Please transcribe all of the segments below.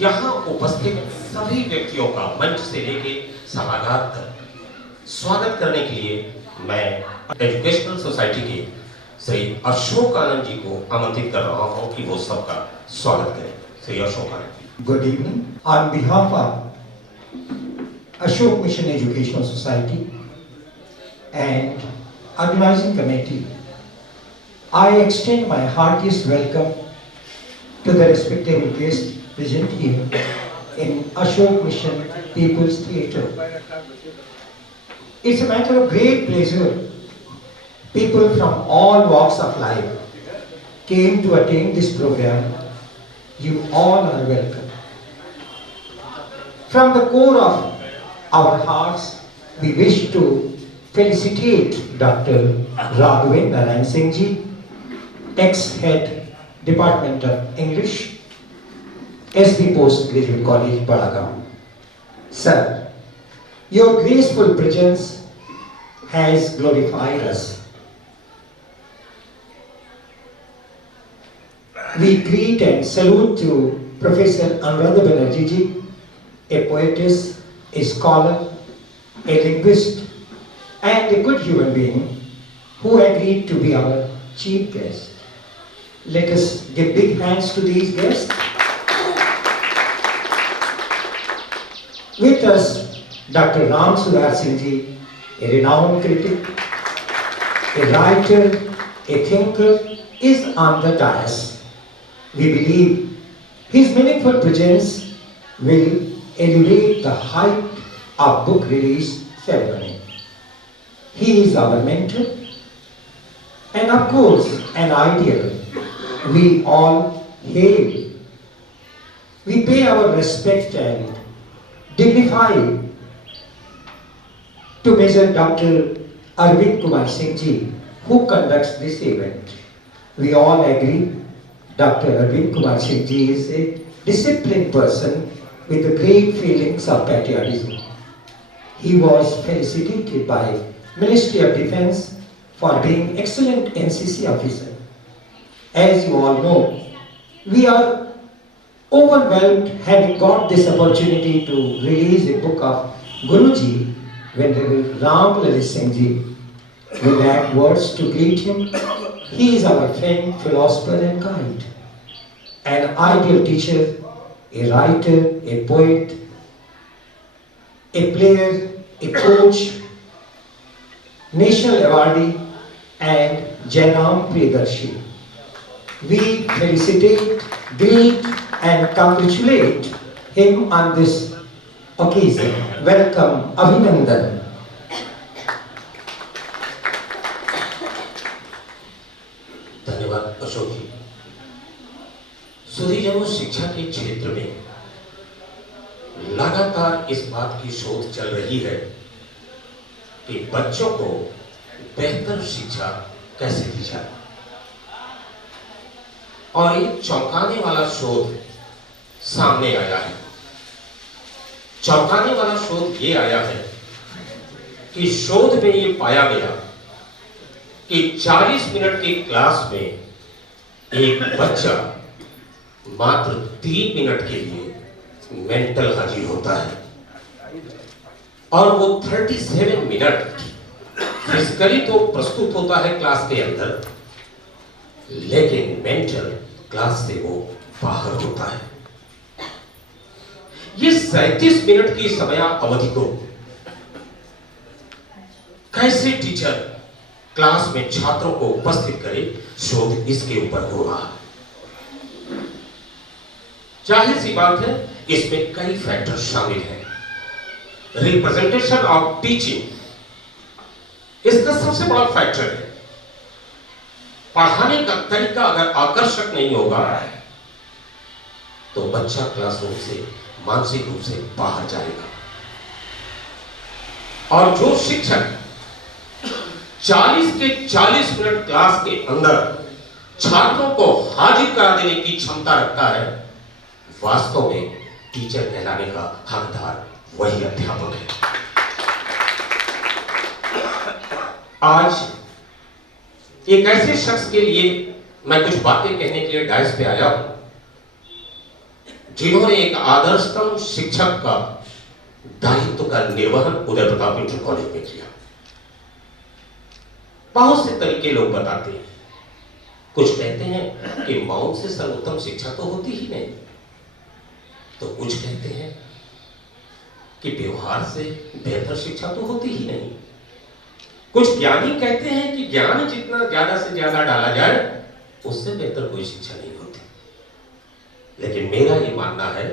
यहाँ उपस्थित सभी व्यक्तियों का मंच से लेके सभागार तक स्वागत करने के लिए मैं एजुकेशनल सोसाइटी के श्री अशोक आनंद जी को आमंत्रित कर रहा हूँ कि वो सबका स्वागत करें। श्री अशोक आनंद। Good evening. On behalf of Ashok Mission Educational Society and Organizing Committee, I extend my heartiest welcome to the respectable guests present here in Ashok Mission People's Theatre. It's a matter of great pleasure. People from all walks of life came to attend this program. You all are welcome. From the core of our hearts, we wish to felicitate Dr. Raghavendra Narayan Singh Ji, ex-head Department of English, SB Postgraduate College, Balagaon. Sir, your graceful presence has glorified us. We greet and salute to Professor Anuradha Banerjee Ji, a poetess, a scholar, a linguist, and a good human being who agreed to be our chief guest. Let us give big hands to these guests. With us, Dr. Ram Sudhar Singh Ji, a renowned critic, a writer, a thinker, is on the dais. We believe his meaningful presence will elevate the height of book release ceremony. He is our mentor and of course an ideal we all hail. We pay our respect and dignify to Major Dr. Arvind Kumar Singh Ji, who conducts this event. We all agree Dr. Arvind Kumar Singh Ji is a disciplined person with the great feelings of patriotism. He was felicitated by Ministry of Defence for being excellent NCC officer. As you all know, we are overwhelmed having got this opportunity to release a book of Guruji, Venerable Ram Lalit Singh Ji. We add words to greet him. He is our friend, philosopher and guide. An ideal teacher, a writer, a poet, a player, a coach, national awardee and Janam Priyadarshi. We felicitate, greet and congratulate him on this occasion. Welcome, Abhinandan. धन्यवाद अशोक जी। सुधीजनों, शिक्षा के क्षेत्र में लगातार इस बात की शोध चल रही है कि बच्चों को बेहतर शिक्षा कैसे दी जाए, और एक चौंकाने वाला शोध सामने आया है। चौंकाने वाला शोध ये आया है कि शोध में ये पाया गया कि 40 मिनट की क्लास में एक बच्चा मात्र 3 मिनट के लिए मेंटल हाजिर होता है, और वो 37 मिनट फिजिकली तो प्रस्तुत होता है क्लास के अंदर, लेकिन मेंटल क्लास से वो बाहर होता है। ये 37 मिनट की समय अवधि को कैसे टीचर क्लास में छात्रों को उपस्थित करे, शोध इसके ऊपर हो रहा है। जाहिर सी बात है, इसमें कई फैक्टर शामिल हैं। रिप्रेजेंटेशन ऑफ टीचिंग इसका सबसे बड़ा फैक्टर है। पढ़ाने का तरीका अगर आकर्षक नहीं होगा तो बच्चा क्लासरूम से मानसिक रूप से बाहर जाएगा। और जो शिक्षक 40 के 40 मिनट क्लास के अंदर छात्रों को हाजिर करा देने की क्षमता रखता है, वास्तव में टीचर कहलाने का हकदार वही अध्यापक है। आज एक ऐसे शख्स के लिए मैं कुछ बातें कहने के लिए डायस पे आया हूं जिन्होंने एक आदर्शतम शिक्षक का दायित्व का निर्वहन उदय प्रताप इंटर कॉलेज में किया। बहुत से तरीके लोग बताते हैं। कुछ कहते हैं कि मौन से सर्वोत्तम शिक्षा तो होती ही नहीं, तो कुछ कहते हैं कि व्यवहार से बेहतर शिक्षा तो होती ही नहीं। कुछ ज्ञानी कहते हैं कि ज्ञान जितना ज्यादा से ज्यादा डाला जाए उससे बेहतर कोई शिक्षा नहीं होती। लेकिन मेरा ये मानना है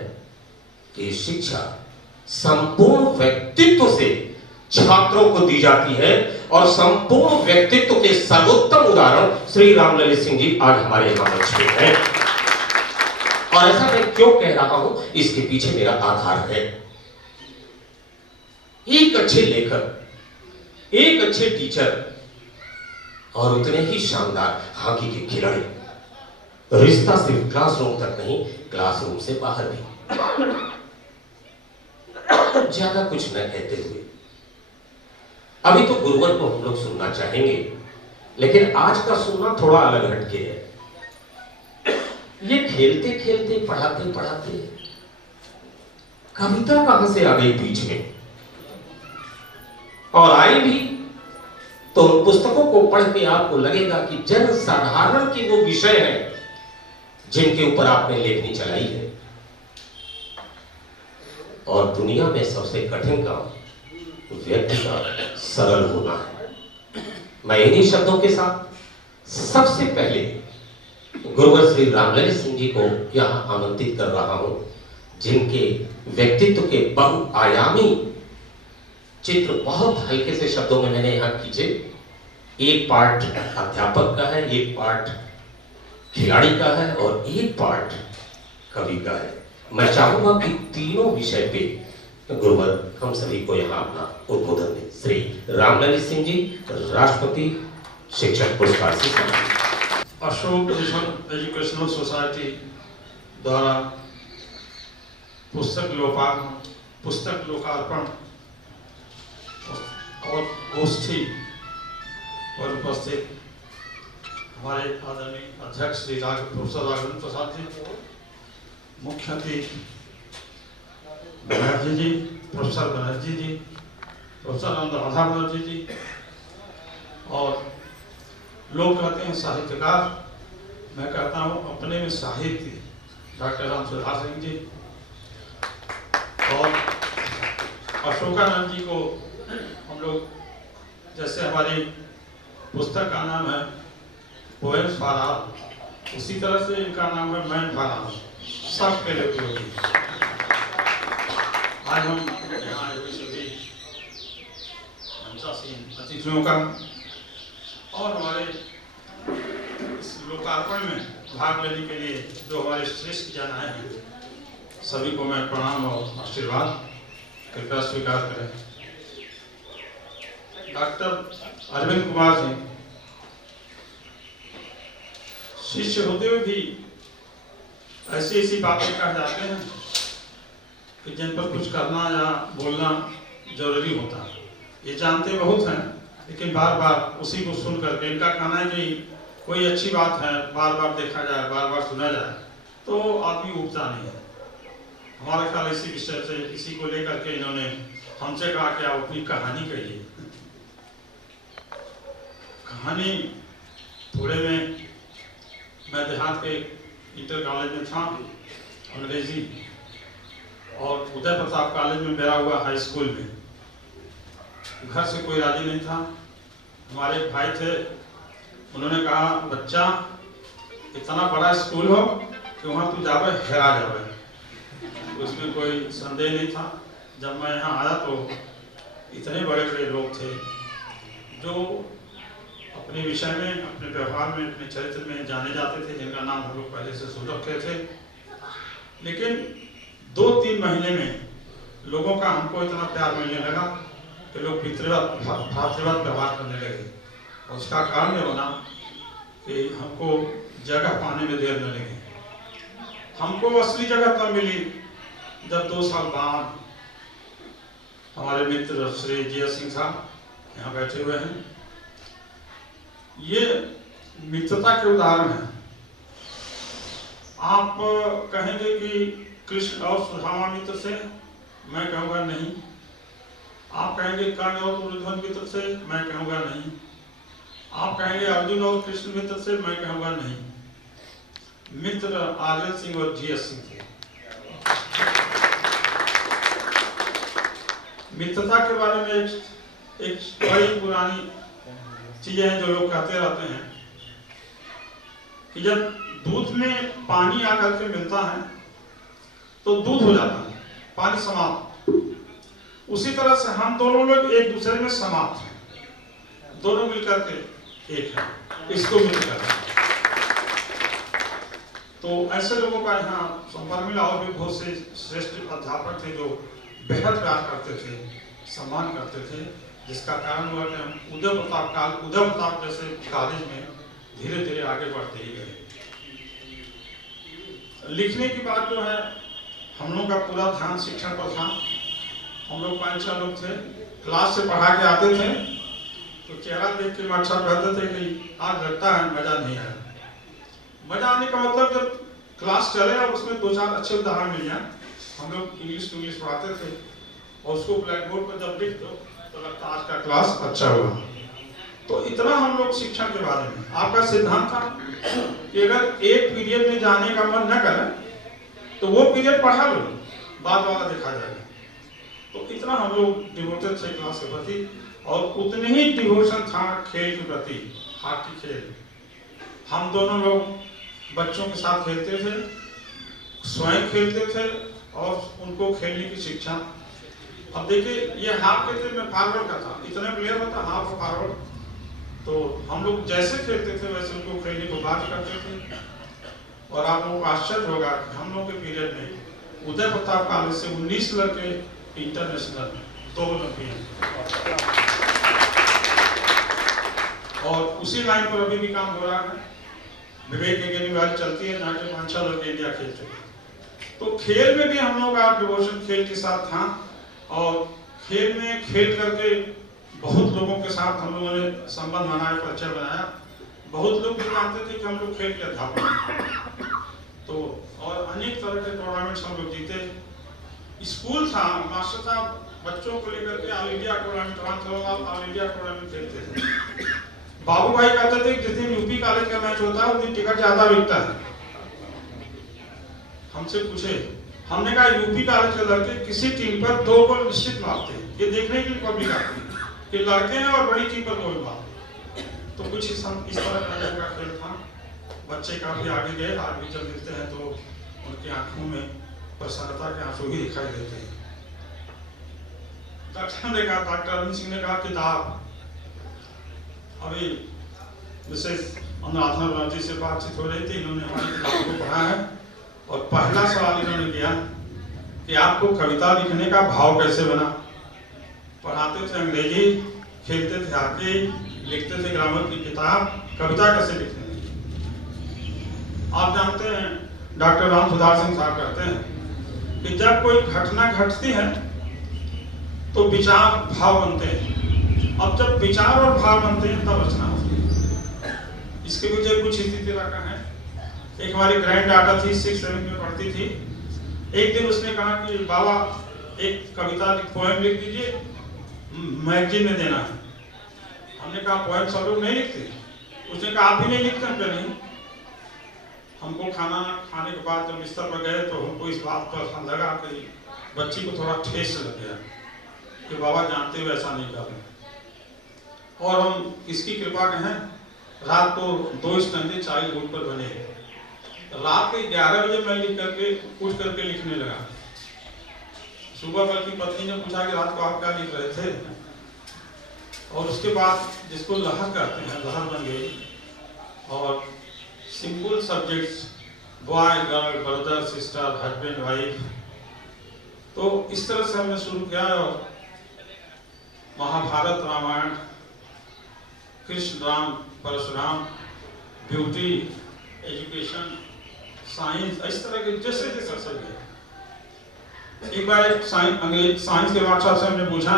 कि शिक्षा संपूर्ण व्यक्तित्व से छात्रों को दी जाती है, और संपूर्ण व्यक्तित्व के सर्वोत्तम उदाहरण श्री रामललित सिंह जी आज हमारे यहां मंच पे हैं। और ऐसा मैं क्यों कह रहा हूं, इसके पीछे मेरा आधार है। एक अच्छे लेखक, एक अच्छे टीचर और उतने ही शानदार हॉकी के खिलाड़ी, रिश्ता सिर्फ क्लासरूम तक नहीं, क्लासरूम से बाहर भी। ज्यादा कुछ न कहते हुए अभी तो गुरुवर को हम लोग सुनना चाहेंगे, लेकिन आज का सुनना थोड़ा अलग हटके है। ये खेलते खेलते पढ़ाते पढ़ाते कविता कहां से आ गई बीच में, और आई भी तो उन पुस्तकों को पढ़ के आपको लगेगा कि जन साधारण के वो विषय हैं जिनके ऊपर आपने लेखनी चलाई है। और दुनिया में सबसे कठिन काम व्यक्ति का सरल होना है। मैं इन्हीं शब्दों के साथ सबसे पहले गुरुवर श्री रामललित सिंह जी को यहां आमंत्रित कर रहा हूं, जिनके व्यक्तित्व के बहुआयामी चित्र बहुत हल्के से शब्दों में मैंने यहां खींचे। एक पार्ट अध्यापक का है, एक पार्ट खिलाड़ी का है, और एक पार्ट कवि का है। मैं चाहूंगा कि तीनों विषय पे गुरुवर हम सभी को यहाँ अपना उद्बोधन दें। श्री रामललित सिंह जी, राष्ट्रपति शिक्षक पुरस्कार से सम्मानित। अशोक भूषण एजुकेशनल सोसाइटी द्वारा पुस्तक लोकार्पण और गोष्ठी पर उपस्थित हमारे आदरणीय अध्यक्ष श्री प्रोफेसर राघवेंद्र प्रसाद जी, मुख्य अतिथि बनर्जी जी, प्रोफेसर बनर्जी जी, प्रोफेसर राधा बनर्जी जी, और लोग कहते हैं साहित्यकार, मैं कहता हूँ अपने में साहित्य, डॉक्टर राम सुधार सिंह जी, और अशोकानंद जी को हम लोग, जैसे हमारी पुस्तक का नाम है पोएम्स फॉर ऑल, उसी तरह से इनका नाम है मैन फॉर ऑल, सबके लिए उपयोगी। आज हम यहाँ आए हुए सभी अतिथियों का और हमारे इस लोकार्पण में भाग लेने के लिए जो हमारे श्रेष्ठ जन आए हैं, सभी को मैं प्रणाम और आशीर्वाद कृपया स्वीकार करें। डॉक्टर अरविंद कुमार जी शिष्य होते हुए भी ऐसी ऐसी बातें कह जाते हैं कि जिन पर कुछ करना या बोलना जरूरी होता है। ये जानते बहुत हैं, लेकिन बार बार उसी को सुन करके इनका कहना है कि कोई अच्छी बात है बार बार देखा जाए, बार बार सुना जाए, तो आदमी उगता नहीं है। हमारा ख्याल इसी विषय से, इसी को लेकर के इन्होंने हमसे कहा कि आप अपनी कहानी कहिए। कहानी थोड़े में, मैं देहात के इंटर कॉलेज में था अंग्रेजी, और उदय प्रताप कॉलेज में मेरा हुआ हाई स्कूल में। घर से कोई राजी नहीं था। हमारे एक भाई थे, उन्होंने कहा बच्चा इतना बड़ा स्कूल हो कि वहाँ तू जावे हेरा जावे। उसमें कोई संदेह नहीं था। जब मैं यहाँ आया तो इतने बड़े बड़े लोग थे जो अपने विषय में, अपने व्यवहार में, अपने चरित्र में जाने जाते थे, जिनका नाम हम लोग पहले से सुन रखे थे। लेकिन 2-3 महीने में लोगों का हमको इतना प्यार मिलने लगा कि लोग भ्रातृवत व्यवहार करने लगे। और उसका कारण ये बना कि हमको जगह पाने में देर न लगी। हमको असली जगह तब मिली जब 2 साल बाद हमारे मित्र श्री जय सिंह साहब यहाँ बैठे हुए हैं। ये मित्रता के उदाहरण है। आप कहेंगे कि कृष्ण और सुदामा मित्र से, मैं कहूँगा नहीं। आप कहेंगे कर्ण और दुर्योधन मित्र से, मैं कहूँगा नहीं। आप कहेंगे अर्जुन और कृष्ण मित्र से, मैं कहूँगा नहीं। मित्र आर्यन सिंह और जीएस सिंह थे। मित्रता के बारे में एक बड़ी पुरानी चीजें हैं जो लोग कहते रहते हैं कि जब दूध में पानी आकर के मिलता है तो दूध हो जाता है, पानी समाप्त। उसी तरह से हम दोनों लोग एक दूसरे में समाप्त हैं, दोनों मिलकर के एक है, इसको मिलकर। तो ऐसे लोगों का यहाँ संपर्क मिला और भी बहुत से श्रेष्ठ अध्यापक थे जो बेहद प्यार करते थे, सम्मान करते थे, जिसका कारण हुआ कि हम उदय प्रताप जैसे कॉलेज में धीरे धीरे आगे बढ़ते ही गए। लिखने की बात जो है, हम लोग का पूरा ध्यान शिक्षण पर था। हम लोग 5-6 लोग थे, क्लास से पढ़ा के आते थे तो चेहरा देख के मास्टर कहते थे कि आज लगता है मजा नहीं आया। मजा आने का मतलब जब क्लास चले और उसमें 2-4 अच्छे उदाहरण मिल जाए। हम लोग इंग्लिश पढ़ाते थे और उसको ब्लैक बोर्ड पर जब लिख दो तो लगता आज का क्लास अच्छा हुआ। तो इतना हम लोग शिक्षण के बारे में, आपका सिद्धांत था कि अगर एक पीरियड में जाने का मन न करे तो वो पीरियड पढ़ा लो, बाद वाला देखा जाएगा। तो इतना हम लोग डिवोटेड थे क्लास के प्रति, और उतने ही डिवोशन था खेल के प्रति, हॉकी खेल। हम दोनों लोग बच्चों के साथ खेलते थे, स्वयं खेलते थे और उनको खेलने की शिक्षा। अब देखिए, ये हाफ के थे, मैं फॉरवर्ड का था, इतने प्लेयर होता हाफ और फॉरवर्ड। तो हम लोग जैसे खेलते थे वैसे उनको खेलने को बात करते थे। और आप लोगों को आश्चर्य होगा कि हम लोग के पीरियड में उदय प्रताप कॉलेज से 19 लड़के इंटरनेशनल 2 ओलंपियन, और उसी लाइन पर अभी भी काम हो रहा है। विवेक यूनिवर्सिटी चलती है जहाँ के 5-6 लड़के इंडिया खेलते हैं। तो खेल में भी हम लोग का डिवोशन खेल के साथ था, और खेल में खेल करके बहुत लोगों के साथ हम लोगों ने संबंध बनाया, परिचय बनाया। बहुत लोग भी जानते थे कि हम लोग खेल के अध्यापक हैं। तो और अनेक तरह के टूर्नामेंट्स हम लोग जीते। स्कूल था, मास्टर साहब बच्चों को लेकर के all India tournament, all India tournament खेलते थे। बाबू भाई कहते थे जिस दिन यूपी कॉलेज का मैच होता है उस दिन टिकट ज्यादा बिकता है। हमसे पूछे, हमने कहा यूपी कॉलेज के लड़के किसी टीम पर 2 गोल निश्चित मारते हैं, ये देखने के लिए पब्लिक आती है कि लड़के हैं और बड़ी टीम पर गोल मारते। तो कुछ इस तरह का खेल था। बच्चे काफी आगे गए, आज भी जब मिलते हैं तो उनकी आंखों में प्रसन्नता के आंसू ही दिखाई देते हैं। डॉक्टर ने कहा, डॉक्टर अरविंद सिंह ने कहा किताब, अभी विशेष अनुराधना बनर्जी से बातचीत हो रही थी, इन्होंने हमारी किताब को पढ़ा है और पहला सवाल इन्होंने किया कि आपको कविता लिखने का भाव कैसे बना। पढ़ाते थे अंग्रेजी, खेलते थे हॉकी, लिखते थे ग्रामर की किताब, कविता कैसे लिखने लगी। आप जानते हैं डॉक्टर राम सुधार सिंह साहब कहते हैं कि जब कोई घटना घटती है तो विचार भाव बनते हैं, अब जब विचार और भाव बनते हैं तब रचना होती है। इसके मुझे कुछ स्थिति रखा है। एक हमारी ग्रैंड डॉटर थी, 6th-7th में पढ़ती थी। एक दिन उसने कहा कि बाबा एक कविता पोएम लिख दीजिए, मैगजीन में देना है। हमने कहा पोएम सब लोग नहीं लिखते। उसने कहा आप भी नहीं लिखते? हम नहीं। हमको खाना खाने के बाद जब बिस्तर पर गए तो हमको इस बात पर लगा कि बच्ची को थोड़ा ठेस लग गया कि बाबा जानते हुए ऐसा नहीं कर रहे। और हम इसकी कृपा कहें, रात को 2 स्टंडे चाइल्ड बोर्ड पर बने। रात के 11 बजे मैं उठ करके लिखने लगा। सुबह बल्कि पत्नी ने पूछा कि रात को आप क्या लिख रहे थे, और उसके बाद जिसको लहर कहते हैं, लहर बन गई। और simple subjects, boy girl, brother sister, husband wife, तो इस तरह से हमने शुरू किया। और Mahabharata, Ramayana, Krishna Ram Parshuram, beauty, education, science, इस तरह के जैसे जैसे सब। एक बार एक साइंस के मास्टर से हमने पूछा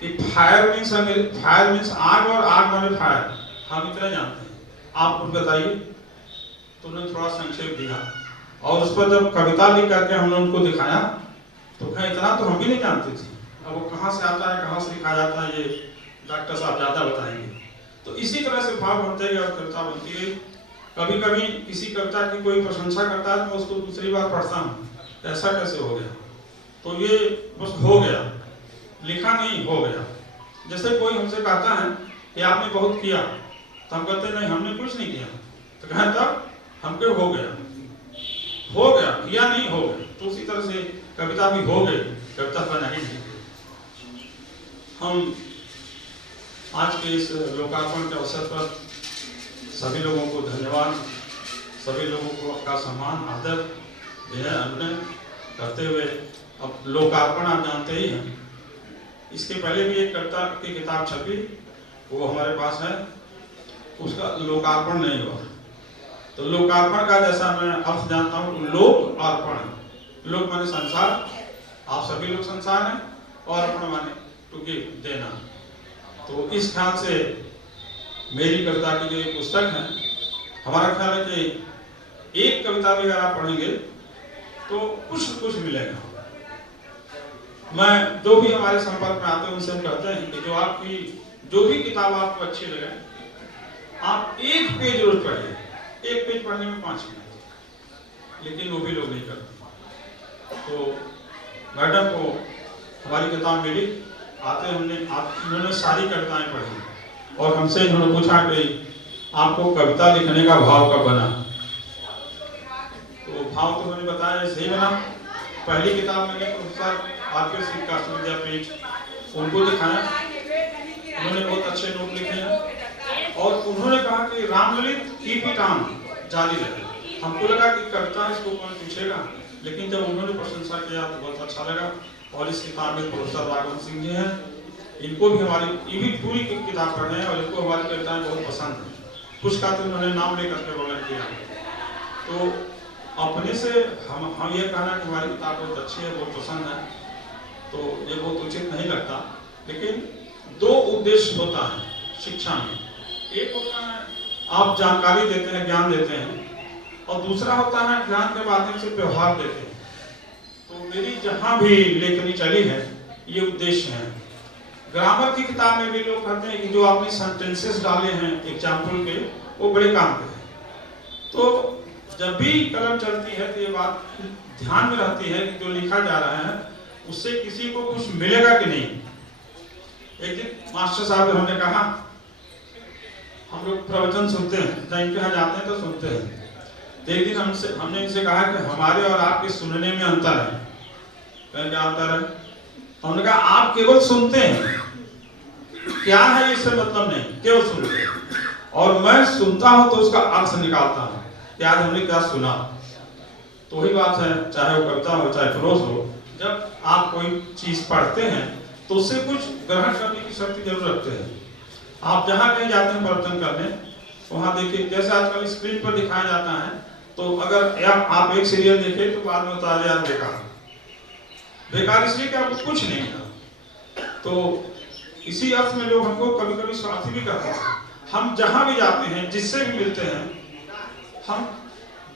कि फायर मीन्स आग और आग माने फायर, हम इतना जानते हैं, आप कुछ बताइए। तो उन्होंने थोड़ा संक्षेप दिया और उस पर जब कविता लिख करके हमने उनको दिखाया तो कहा इतना तो हम भी नहीं जानते थे, अब वो कहाँ से आता है, कहाँ से लिखा जाता है, ये डॉक्टर साहब ज़्यादा बताएंगे। तो इसी तरह से भाव बनते गए और कविता बनती गई। कभी कभी किसी कविता की कोई प्रशंसा करता है तो मैं उसको दूसरी बार पढ़ता हूँ, ऐसा कैसे हो गया, तो ये बस हो गया, लिखा नहीं, हो गया। जैसे कोई हमसे कहता है कि आपने बहुत किया, तो हम कहते नहीं हमने कुछ नहीं किया, तो कहें तब हमको हो गया, किया नहीं, हो गया। तो उसी तरह से कविता भी हो गई, कविता बना ही नहीं। हम आज के इस लोकार्पण के अवसर पर सभी लोगों को धन्यवाद, सभी लोगों को का सम्मान, आदर, विनय, अनुनय करते हुए, अब लोकार्पण आप जानते ही हैं, इसके पहले भी एक कविता की किताब छपी, वो हमारे पास है, उसका लोकार्पण नहीं हुआ। तो लोकार्पण का जैसा मैं अर्थ जानता हूँ, लोक अर्पण, लोक माने संसार, आप सभी लोग संसार हैं, और अर्पण माने टू गिव, देना। तो इस ख्याल से मेरी कविता की जो एक पुस्तक है, हमारा ख्याल है कि एक कविता भी अगर आप पढ़ेंगे तो कुछ मिलेगा। मैं जो भी हमारे संपर्क में आते हैं उनसे हम कहते हैं कि जो आपकी जो भी किताब आपको अच्छी लगे, आप एक पेज रोज पढ़िए, एक पेज पढ़ने में 5 मिनट, लेकिन वो भी लोग नहीं करते। तो मैडम को हमारी किताब मिली, आते उन्होंने सारी कविताएं पढ़ी और हमसे इन्होंने पूछा कि आपको कविता लिखने का भाव कब बना। तो भाव तो उन्होंने बताया सही बना। पहली किताब मैंने प्रोफेसर आरके सिंह काशी विद्यापीठ उनको दिखाया, उन्होंने बहुत अच्छे नोट लिखे और उन्होंने कहा कि रामललित कीप इट ऑन, जारी रहे। हमको लगा कि कविता इसको कौन पूछेगा, लेकिन जब उन्होंने प्रशंसा किया तो बहुत अच्छा लगा। और इस किताब में प्रोफेसर राघवन सिंह जी हैं, इनको भी हमारी ये भी पूरी किताब पढ़े हैं और इनको हमारी कविताएं बहुत पसंद है। कुछ का तो उन्होंने नाम लेकर के वर्णन किया। तो अपने से हम ये कहना कि हमारी किताब बहुत अच्छी है, बहुत पसंद है, तो ये बहुत उचित नहीं लगता। लेकिन 2 उद्देश्य होता है शिक्षा में, एक होता है आप जानकारी देते हैं, ज्ञान देते हैं, और दूसरा होता है ज्ञान के माध्यम से व्यवहार देते हैं। तो मेरी जहां भी लेखनी चली है ये उद्देश्य है। ग्रामर की किताब में भी लोग कहते हैं कि जो आपने सेंटेंसेस डाले हैं एग्जाम्पल के, वो बड़े काम के हैं। तो जब भी कलम चलती है तो ये बात ध्यान में रहती है कि जो लिखा जा रहा है उससे किसी को कुछ मिलेगा कि नहीं। एक दिन मास्टर साहब हमने कहा, हम लोग प्रवचन सुनते हैं, जब इनके यहाँ जाते हैं तो सुनते हैं, तो एक दिन हमने इनसे कहा कि हमारे और आपके सुनने में अंतर है। क्या अंतर है? हमने कहा आप केवल सुनते हैं, क्या है इससे मतलब नहीं, केवल सुनते हैं, और मैं सुनता हूं तो उसका अर्थ निकालता हूं कि आज हमने क्या सुना। तो वही बात है, चाहे वो कविता हो चाहे प्रोज हो, जब आप कोई चीज पढ़ते हैं तो उससे कुछ ग्रहण करने की शक्ति जरूर रखते हैं। आप जहां कहीं जाते हैं प्रवचन करने, वहां देखिए जैसे आजकल स्क्रीन पर दिखाया जाता है, तो अगर आप एक सीरियल देखे तो बाद में बता यार बेकार इसलिए कि आपको कुछ नहीं मिला। तो इसी अर्थ में लोग हमको कभी कभी स्वार्थी भी करते हैं। हम जहां भी जाते हैं, जिससे भी मिलते हैं, हम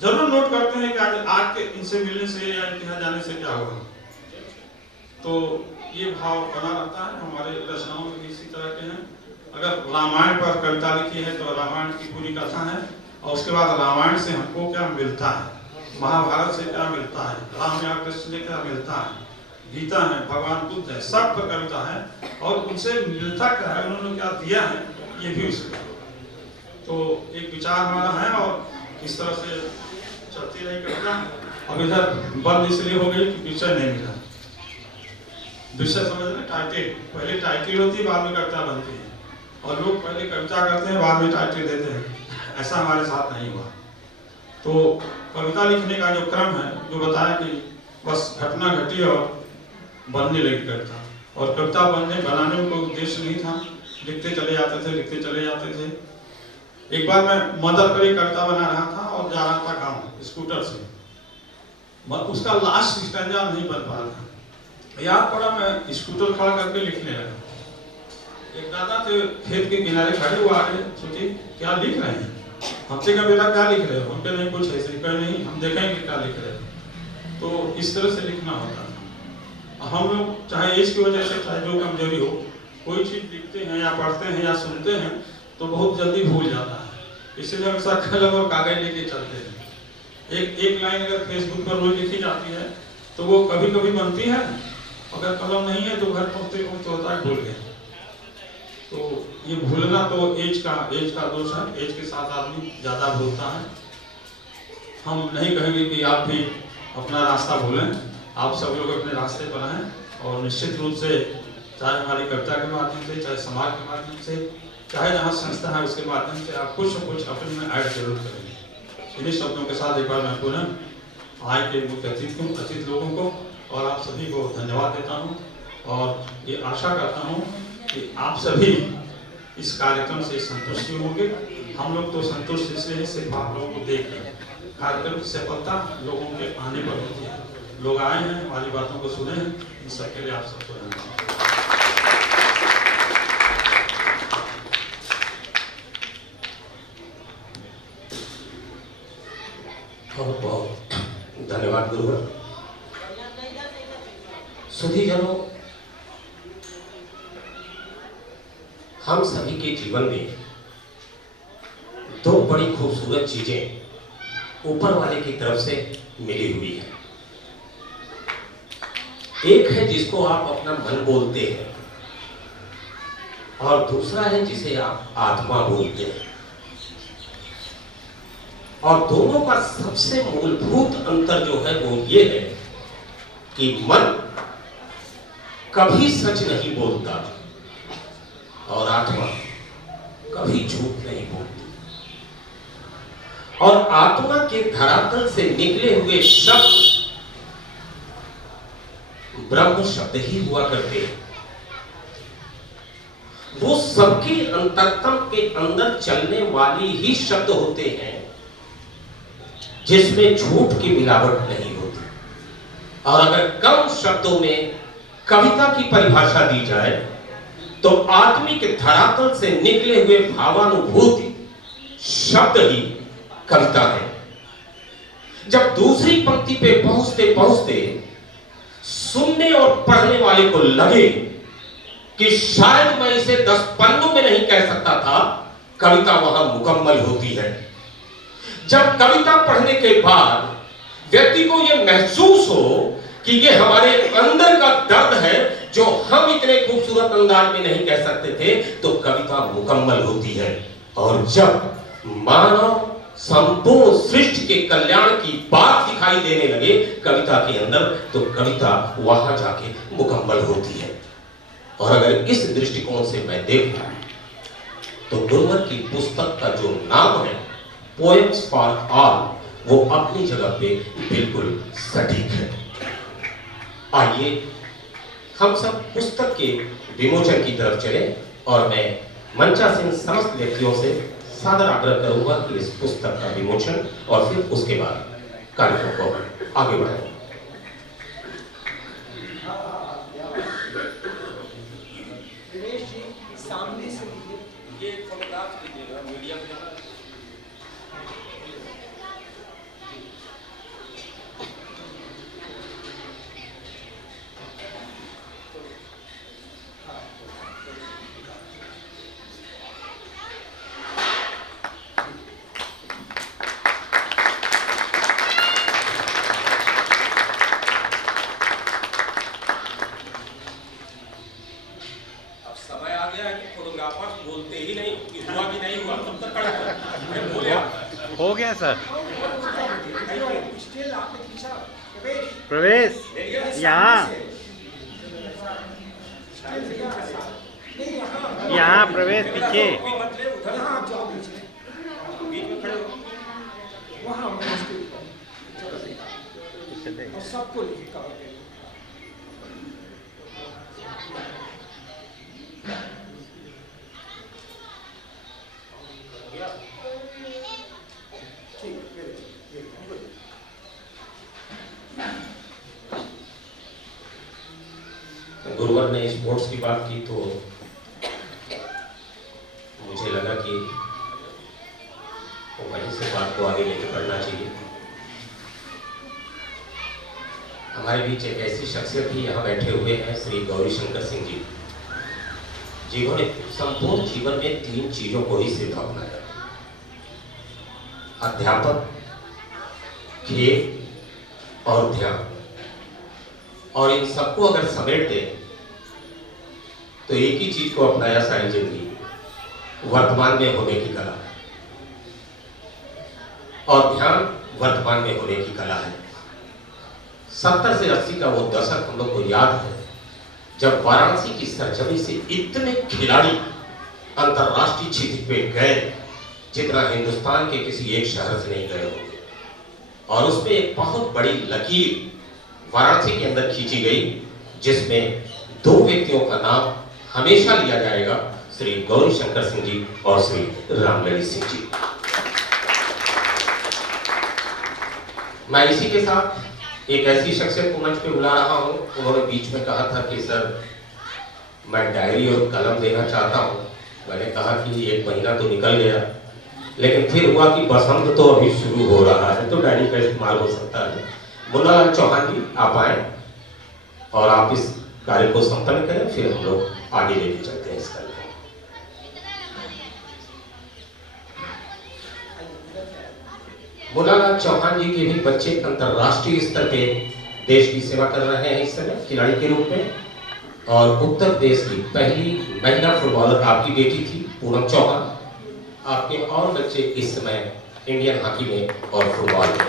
जरूर नोट करते हैं कि आज के इनसे मिलने से या इनके यहाँ जाने से क्या होगा। तो ये भाव बना रहता है। हमारे रचनाओं में भी इसी तरह के हैं। अगर रामायण पर कविता लिखी है तो रामायण की पूरी कथा है, और उसके बाद रामायण से हमको क्या मिलता है, महाभारत से क्या मिलता है, राम या कृष्ण से क्या मिलता है, गीता है, भगवान बुद्ध है, सब पर कविता है, और उनसे मिलता क्या है, उन्होंने क्या दिया है, ये भी उसमें। तो एक विचार हमारा है और इस तरह से चलती रही कविता। अब इधर बंद इसलिए हो गई कि विषय नहीं मिला। विषय समझ रहे, टाइटल पहले टाइटल होती है, बाद में कविता बनती है, और लोग पहले कविता करते हैं बाद में टाइटल देते हैं। ऐसा हमारे साथ नहीं हुआ। तो कविता लिखने का जो क्रम है, जो बताया कि बस घटना घटी और बनने लगी कविता, और कविता बनाने में कोई उद्देश्य नहीं था, लिखते चले जाते थे। एक बार मैं मदर पर एक कविता बना रहा था और जा रहा था गाँव स्कूटर से, उसका लास्ट स्टैंजा नहीं बन पा रहा था। याद पड़ा, मैं स्कूटर खड़ा करके लिखने लगा। एक दादा थे खेत के किनारे खड़े हुए, आगे सोचे क्या लिख रहे हैं, हमसे कहा बेटा क्या लिख रहे हो, हम कहे नहीं कुछ ऐसे, कहे नहीं हम देखेंगे क्या लिख रहे हो। तो इस तरह से लिखना होता था। हम लोग चाहे एज की वजह से चाहे जो कमजोरी हो, कोई चीज़ लिखते हैं या पढ़ते हैं या सुनते हैं तो बहुत जल्दी भूल जाता है, इसलिए हमेशा कलम और कागज लेके चलते हैं। एक लाइन अगर फेसबुक पर रोज लिखी जाती है तो वो कभी कभी बनती है, अगर कलम नहीं है तो घर पहुँचते पहुँचते होता है भूल गया। तो ये भूलना तो एज का दोष है, एज के साथ आदमी ज़्यादा भूलता है। हम नहीं कहेंगे कि आप भी अपना रास्ता भूलें, आप सब लोग अपने रास्ते पर हैं और निश्चित रूप से चाहे हमारी कविता के माध्यम से, चाहे समाज के माध्यम से, चाहे जहाँ संस्था है उसके माध्यम से आप कुछ न कुछ अपने में ऐड जरूर करेंगे। इन्हीं शब्दों के साथ एक बार मैं पुनः आए के मुख्य अतिथि लोगों को और आप सभी को धन्यवाद देता हूँ और ये आशा करता हूँ कि आप सभी इस कार्यक्रम से संतुष्ट होंगे। हम लोग तो संतुष्ट इसलिए हैं सिर्फ आप लोगों को देख कर, कार्यक्रम की सफलता लोगों के आने पर होती है। लोग आए हैं, हमारी बातों को सुने हैं, इन सबके लिए आप सबको धन्यवाद। बहुत बहुत धन्यवाद गुरुवर। सुधीजनों, हम सभी के जीवन में दो बड़ी खूबसूरत चीजें ऊपर वाले की तरफ से मिली हुई है। एक है जिसको आप अपना मन बोलते हैं और दूसरा है जिसे आप आत्मा बोलते हैं। और दोनों का सबसे मूलभूत अंतर जो है वो ये है कि मन कभी सच नहीं बोलता और आत्मा कभी झूठ नहीं बोलती। और आत्मा के धरातल से निकले हुए शब्द ब्रह्म शब्द ही हुआ करते हैं। वो सबके अंतरतम के अंदर चलने वाली ही शब्द होते हैं जिसमें झूठ की मिलावट नहीं होती। और अगर कम शब्दों में कविता की परिभाषा दी जाए तो आत्मिक धरातल से निकले हुए भावानुभूति शब्द ही कविता है। जब दूसरी पंक्ति पे पहुंचते पहुंचते सुनने और पढ़ने वाले को लगे कि शायद मैं इसे 10 पन्नों में नहीं कह सकता था, कविता वहां मुकम्मल होती है। जब कविता पढ़ने के बाद व्यक्ति को यह महसूस हो कि यह हमारे अंदर का दर्द है जो हम इतने खूबसूरत अंदाज में नहीं कह सकते थे, तो कविता मुकम्मल होती है। और जब मानव संपूर्ण सृष्टि के कल्याण की बात दिखाई देने लगे कविता के अंदर, तो कविता वहां जाके मुकम्मल होती है। और अगर इस दृष्टिकोण से मैं देखूं तो गुरुवर की पुस्तक का जो नाम है पोएम्स फॉर ऑल, वो अपनी जगह पे बिल्कुल सटीक है। आइए हम सब पुस्तक के विमोचन की तरफ चले और मैं मंचासीन समस्त व्यक्तियों से सादर आग्रह करूंगा कि इस पुस्तक का विमोचन और फिर उसके बाद कार्यक्रम को आगे बढ़ाएं। सामने से ये फोटोग्राफ कीजिएगा मीडिया में। बोलते ही नहीं कि हुआ कि नहीं हुआ, तब तक खड़ा हो गया सर। प्रवेश यहाँ प्रवेश पीछे सबको लिखे कवर गुरुवर ने स्पोर्ट्स की बात की तो मुझे लगा कि वो को आगे लेकर बढ़ना चाहिए। हमारे बीच एक ऐसी शख्सियत भी यहाँ बैठे हुए हैं, श्री गौरीशंकर सिंह जी, जिन्होंने संपूर्ण जीवन में 3 चीजों को ही सिद्ध अपनाया: अध्यापक, खेल और ध्यान। और इन सबको अगर समेट दे तो एक ही चीज को अपनाया सारी जिंदगी, वर्तमान में होने की कला। और ध्यान वर्तमान में होने की कला है। 70 से 80 का वो दशक हम लोग को याद है, जब वाराणसी की सरजमी से इतने खिलाड़ी अंतरराष्ट्रीय क्षेत्र पे गए जितना हिंदुस्तान के किसी एक शहर से नहीं गए होंगे। और उसमें एक बहुत बड़ी लकीर वाराणसी के अंदर खींची गई, जिसमें 2 व्यक्तियों का नाम हमेशा लिया जाएगा, श्री गौरीशंकर सिंह जी और श्री रामलली सिंह जी। मैं इसी के साथ एक ऐसी शख्सियत को मंच पे बुला रहा हूं। उन्होंने बीच में कहा था कि सर मैं डायरी और कलम देना चाहता हूं। मैंने कहा कि 1 महीना तो निकल गया, लेकिन फिर हुआ कि बसंत तो अभी शुरू हो रहा है, तो डायरी का इस्तेमाल हो सकता है। मुन्नालाल चौहान जी, आप आए और आप इस कार्य को संपन्न करें, फिर हम लोग आगे लेके चलते हैं इस कार्य को। मुन्नालाल चौहान जी के भी बच्चे अंतरराष्ट्रीय स्तर पे देश की सेवा कर रहे हैं इस समय खिलाड़ी के रूप में। और उत्तर प्रदेश की पहली महिला फुटबॉलर आपकी बेटी थी पूनम चौहान। आपके और बच्चे इस समय इंडियन हॉकी में और फुटबॉल में।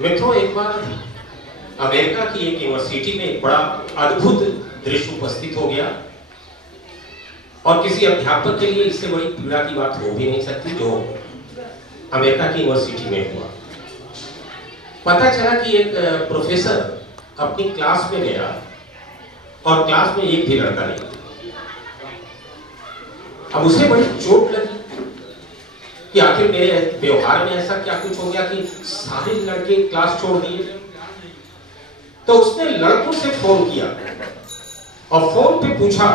मित्रों, एक बार अमेरिका की एक यूनिवर्सिटी में एक बड़ा अद्भुत दृश्य उपस्थित हो गया, और किसी अध्यापक के लिए इससे बड़ी पीड़ा की बात हो भी नहीं सकती जो अमेरिका की यूनिवर्सिटी में हुआ। पता चला कि एक प्रोफेसर अपनी क्लास में गया और क्लास में एक भी लड़का नहीं। अब उसे बड़ी चोट लगी कि आखिर मेरे व्यवहार में ऐसा क्या कुछ हो गया कि सारे लड़के क्लास छोड़ दिए। तो उसने लड़कों से फोन किया और फोन पे पूछा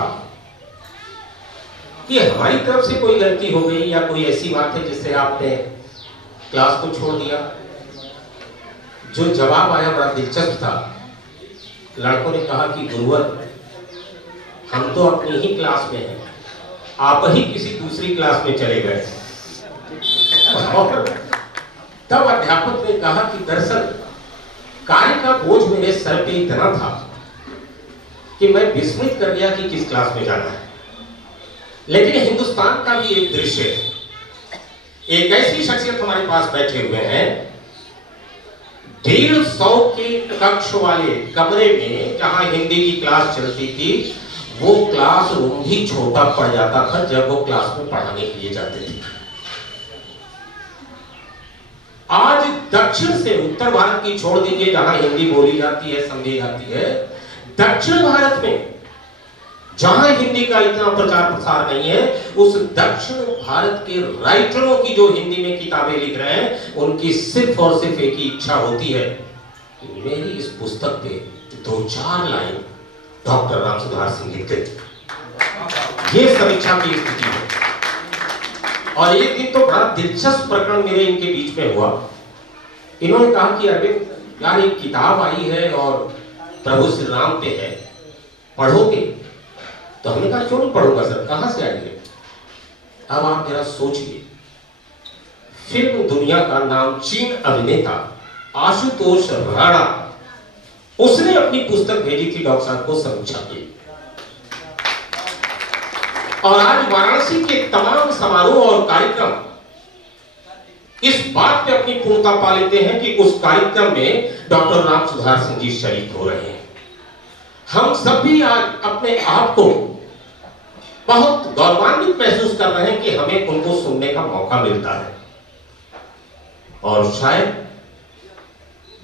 कि हमारी तरफ से कोई गलती हो गई या कोई ऐसी बात है जिससे आपने क्लास को छोड़ दिया। जो जवाब आया बड़ा दिलचस्प था। लड़कों ने कहा कि गुरुवर, हम तो अपनी ही क्लास में हैं, आप ही किसी दूसरी क्लास में चले गए। और तब अध्यापक ने कहा कि दरअसल कार्य का बोझ मेरे सर पे इतना था कि मैं विस्मित कर गया कि किस क्लास में जाना है। लेकिन हिंदुस्तान का भी एक दृश्य है। एक ऐसी शख्सियत हमारे पास बैठे हुए हैं, 150 के कक्ष वाले कमरे में जहां हिंदी की क्लास चलती थी, वो क्लास रूम भी छोटा पड़ जाता था जब वो क्लास में पढ़ाने के लिए जाते थे। आज दक्षिण से उत्तर भारत की छोड़ दीजिए जहां हिंदी बोली जाती है, समझी जाती है, दक्षिण भारत में जहां हिंदी का इतना प्रचार प्रसार नहीं है, उस दक्षिण भारत के राइटरों की जो हिंदी में किताबें लिख रहे हैं, उनकी सिर्फ और सिर्फ एक ही इच्छा होती है कि मेरी इस पुस्तक पे 2-4 लाइन डॉक्टर रामसुधार सिंह लिखते। ये समीक्षा की स्थिति है। और एक दिन तो बड़ा दिलचस्प प्रकरण मेरे इनके बीच में हुआ। इन्होंने कहा कि अरविंद यार, एक किताब आई है और प्रभु श्री राम पे है, पढ़ोगे? तो हमने कहा क्यों नहीं पढ़ूंगा सर, कहां से आई है? अब आप जरा सोचिए, फिल्म दुनिया का नामचीन अभिनेता आशुतोष राणा, उसने अपनी पुस्तक भेजी थी डॉक्टर साहब को समीक्षा के। और आज वाराणसी के तमाम समारोह और कार्यक्रम इस बात पे अपनी पूर्णता पा लेते हैं कि उस कार्यक्रम में डॉक्टर राम सुधार सिंह जी शरीक हो रहे हैं। हम सब भी आज अपने आप को बहुत गौरवान्वित महसूस कर रहे हैं कि हमें उनको सुनने का मौका मिलता है। और शायद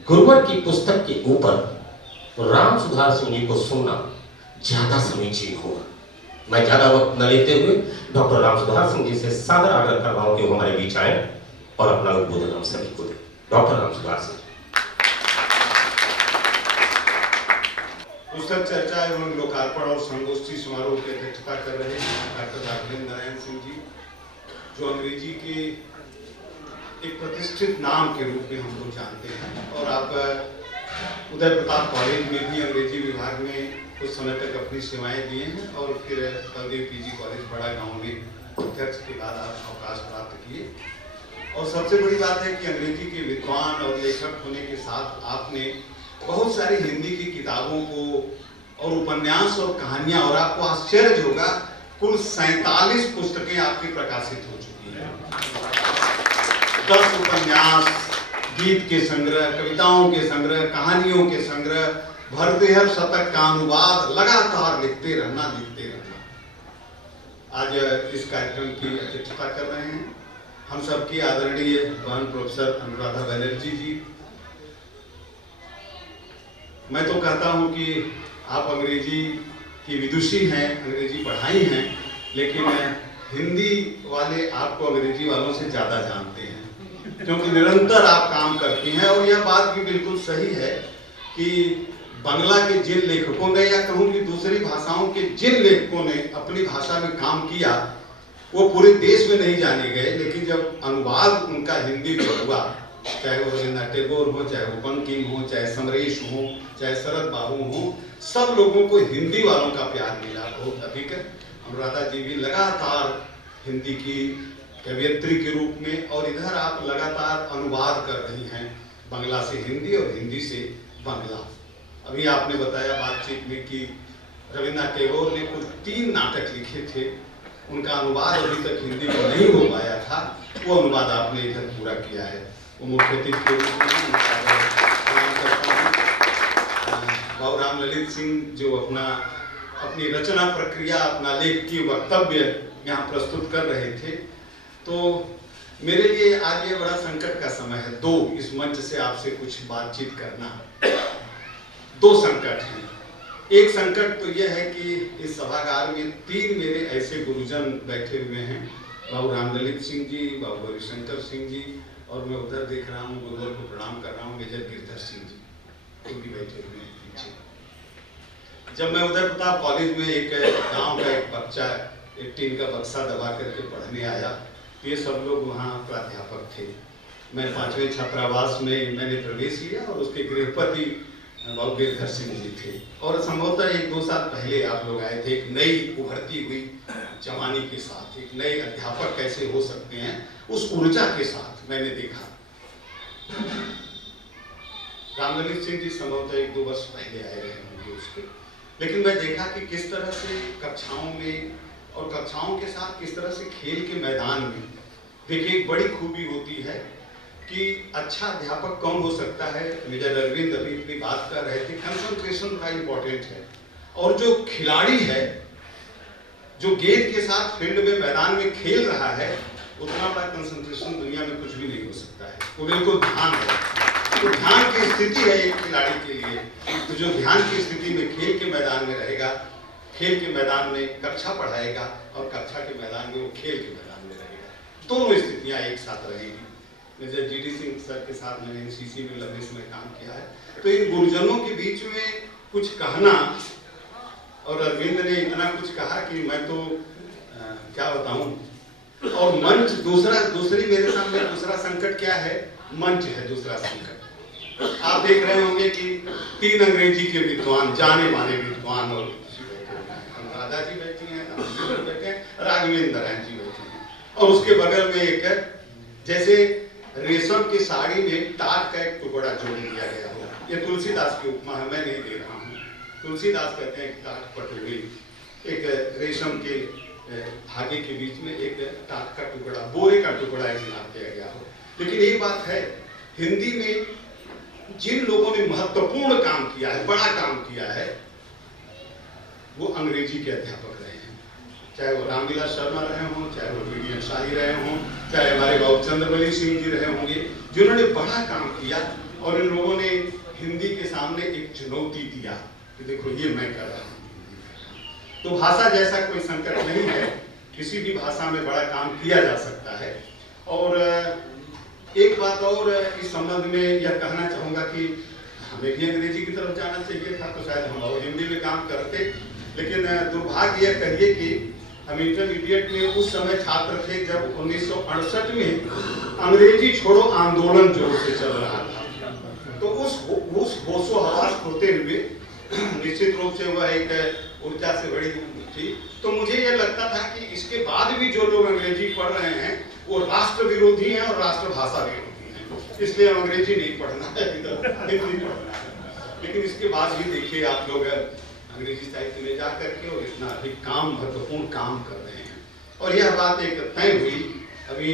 गुरुवर की पुस्तक के ऊपर राम सुधार सिंह जी को सुनना ज्यादा समीचीन होगा। मैं ज्यादा वक्त न लेते हुए डॉक्टर राम सुधार सिंह जी से सादर आग्रह कर रहा हूं कि वो हमारे बीच आए और अपना उद्बोधन हम सभी को दें। डॉक्टर राम सुधार सिंह। पुस्तक चर्चा एवं लोकार्पण और संगोष्ठी समारोह की अध्यक्षता कर रहे हैं डॉक्टर राघवेंद्र नारायण सिंह जी, जो अंग्रेजी के एक प्रतिष्ठित नाम के रूप में हम लोग जानते हैं। और आप उदय प्रताप कॉलेज में भी अंग्रेजी विभाग में कुछ समय तक अपनी सेवाएं दिए हैं और फिर बलदेव पीजी कॉलेज बड़ा गांव में अध्यक्ष के बाद आप अवकाश प्राप्त किए। और सबसे बड़ी बात है कि अंग्रेजी के विद्वान और लेखक होने के साथ आपने बहुत सारी हिंदी की किताबों को और उपन्यास और कहानियां, और आपको आश्चर्य होगा कुल 47 पुस्तकें आपकी प्रकाशित हो चुकी हैं। 10 उपन्यास, गीत के संग्रह, कविताओं के संग्रह, कहानियों के संग्रह, भरतेहर शतक का अनुवाद, लगातार लिखते रहना। आज इस कार्यक्रम की अध्यक्षता कर रहे हैं हम सबकी आदरणीय बहन प्रोफेसर अनुराधा बनर्जी जी। मैं तो कहता हूं कि आप अंग्रेजी की विदुषी हैं, अंग्रेजी पढ़ाई हैं, लेकिन हिंदी वाले आपको अंग्रेजी वालों से ज्यादा जानते हैं, क्योंकि निरंतर आप काम करती हैं। और यह बात भी बिल्कुल सही है कि बांग्ला के जिन लेखकों ने, या कहूँ कि दूसरी भाषाओं के जिन लेखकों ने अपनी भाषा में काम किया, वो पूरे देश में नहीं जाने गए, लेकिन जब अनुवाद उनका हिंदी में हुआ, चाहे वो रविन्द्रनाथ टैगोर हो, चाहे वो बंकिम हो, चाहे समरेश हो, चाहे शरद बाबू हो, सब लोगों को हिंदी वालों का प्यार मिला। बहुत अधिक है। अनुराधा जी भी लगातार हिंदी की कवयित्री के रूप में, और इधर आप लगातार अनुवाद कर रही हैं बांग्ला से हिंदी और हिंदी से बांग्ला। अभी आपने बताया बातचीत में कि रविन्द्रनाथ टैगोर ने कुल 3 नाटक लिखे थे, उनका अनुवाद अभी तक हिंदी में नहीं हो पाया था, वो अनुवाद आपने इधर पूरा किया है। वो मुख्य अतिथि के रूप में बाबू राम ललित सिंह जो अपनी रचना प्रक्रिया, अपना लेखकीय वक्तव्य यहाँ प्रस्तुत कर रहे थे। तो मेरे लिए आज ये बड़ा संकट का समय है, इस मंच से आपसे कुछ बातचीत करना। 2 संकट हैं। एक संकट तो यह है कि इस सभागार में 3 मेरे ऐसे गुरुजन बैठे हुए हैं, बाबू राम ललित सिंह जी, बाबू हरिशंकर सिंह जी, और मैं उधर देख रहा हूँ, गुरुवर को प्रणाम कर रहा हूँ, मेजर गिरधर सिंह जी, वो भी बैठे हुए हैं पीछे। जब मैं उधर प्रताप कॉलेज में एक गांव का एक बच्चा एक टीन का बक्सा दबा करके पढ़ने आया, तो ये सब लोग वहाँ प्राध्यापक थे। मैं 5वें छात्रावास में मैंने प्रवेश लिया और उसके गृहपति बाबू गिरधर सिंह जी थे। और संभवतः 1-2 साल पहले आप लोग आए थे, एक नई उभरती हुई जवानी के साथ, एक नए अध्यापक कैसे हो सकते हैं, उस ऊर्जा के साथ मैंने देखा। रामललित सिंह जी संभवतः 1-2 वर्ष पहले आए रहे होंगे उसके, लेकिन मैं देखा कि किस तरह से कक्षाओं में और कक्षाओं के साथ किस तरह से खेल के मैदान में, देखिए एक बड़ी खूबी होती है कि अच्छा अध्यापक कौन हो सकता है। मेजर अरविंद अभी अपनी बात कर रहे थे, कंसंट्रेशन बड़ा इंपॉर्टेंट है, और जो खिलाड़ी है, जो गेंद के साथ फील्ड में मैदान में खेल रहा है, उतना बड़ा कंसंट्रेशन दुनिया में कुछ भी नहीं हो सकता है। वो बिल्कुल ध्यान है, तो ध्यान की स्थिति है एक खिलाड़ी के लिए। तो जो ध्यान की स्थिति में खेल के मैदान में रहेगा, खेल के मैदान में कक्षा पढ़ाएगा, और कक्षा के मैदान में वो खेल के मैदान में रहेगा। दोनों स्थितियां एक साथ रहेगी। मेजर GD सिंह सर के साथ मैंने NCC में लंबे समय काम किया है, तो इन गुरुजनों के बीच में कुछ कहना, और अरविंद ने इतना कुछ कहा कि मैं तो क्या बताऊं। और मंच दूसरी मेरे सामने दूसरा संकट क्या है, मंच है दूसरा संकट। आप देख रहे होंगे कि 3 अंग्रेजी के विद्वान, जाने माने विद्वान, और अनुराधा जी बैठी हैं, बैठे हैं, राघवेंद्र नारायण जी बैठे हैं, और उसके बगल में एक जैसे रेशम की साड़ी में टाट का एक टुकड़ा जोड़ दिया गया हो। ये तुलसीदास की उपमा है, मैं नहीं दे रहा हूँ। तुलसीदास कहते हैं टाट पटोरी, एक रेशम के धागे के बीच में एक टाट का टुकड़ा, बोरे का टुकड़ा एक किया गया हो। लेकिन एक बात है, हिंदी में जिन लोगों ने महत्वपूर्ण काम किया है, बड़ा काम किया है, वो अंग्रेजी के अध्यापक रहे हैं। चाहे वो रामविलास शर्मा रहे हों, चाहे वो वी.डी. अंसारी रहे हों, चाहे हमारे बाबू चंद्रवली सिंह जी रहे होंगे, जिन्होंने बड़ा काम किया और इन लोगों ने हिंदी के सामने एक चुनौती दिया कि देखो ये मैं कर रहा हूँ। तो भाषा जैसा कोई संकट नहीं है, किसी भी भाषा में बड़ा काम किया जा सकता है। और एक बात और इस संबंध में यह कहना चाहूँगा कि हमें भी अंग्रेजी की तरफ जाना चाहिए था, तो शायद हम और हिंदी में काम करते, लेकिन दुर्भाग्य यह कहिए कि हम इंटरमीडिएट में उस समय छात्र थे जब 1968 में अंग्रेजी छोड़ो आंदोलन जोर से चल रहा था। तो उस होशो हवास होते हुए निश्चित रूप से वह एक ऊर्जा से बड़ी थी। तो मुझे यह लगता था कि इसके बाद भी जो लोग अंग्रेजी पढ़ रहे हैं वो राष्ट्र विरोधी हैं और राष्ट्रभाषा विरोधी हैं, इसलिए हम अंग्रेजी नहीं पढ़ना है, हिंदी पढ़ना है। लेकिन इसके बाद भी देखिए आप लोग अंग्रेजी साहित्य में जा करके और इतना अधिक काम, महत्वपूर्ण काम कर रहे हैं। और यह बात एक तय हुई। अभी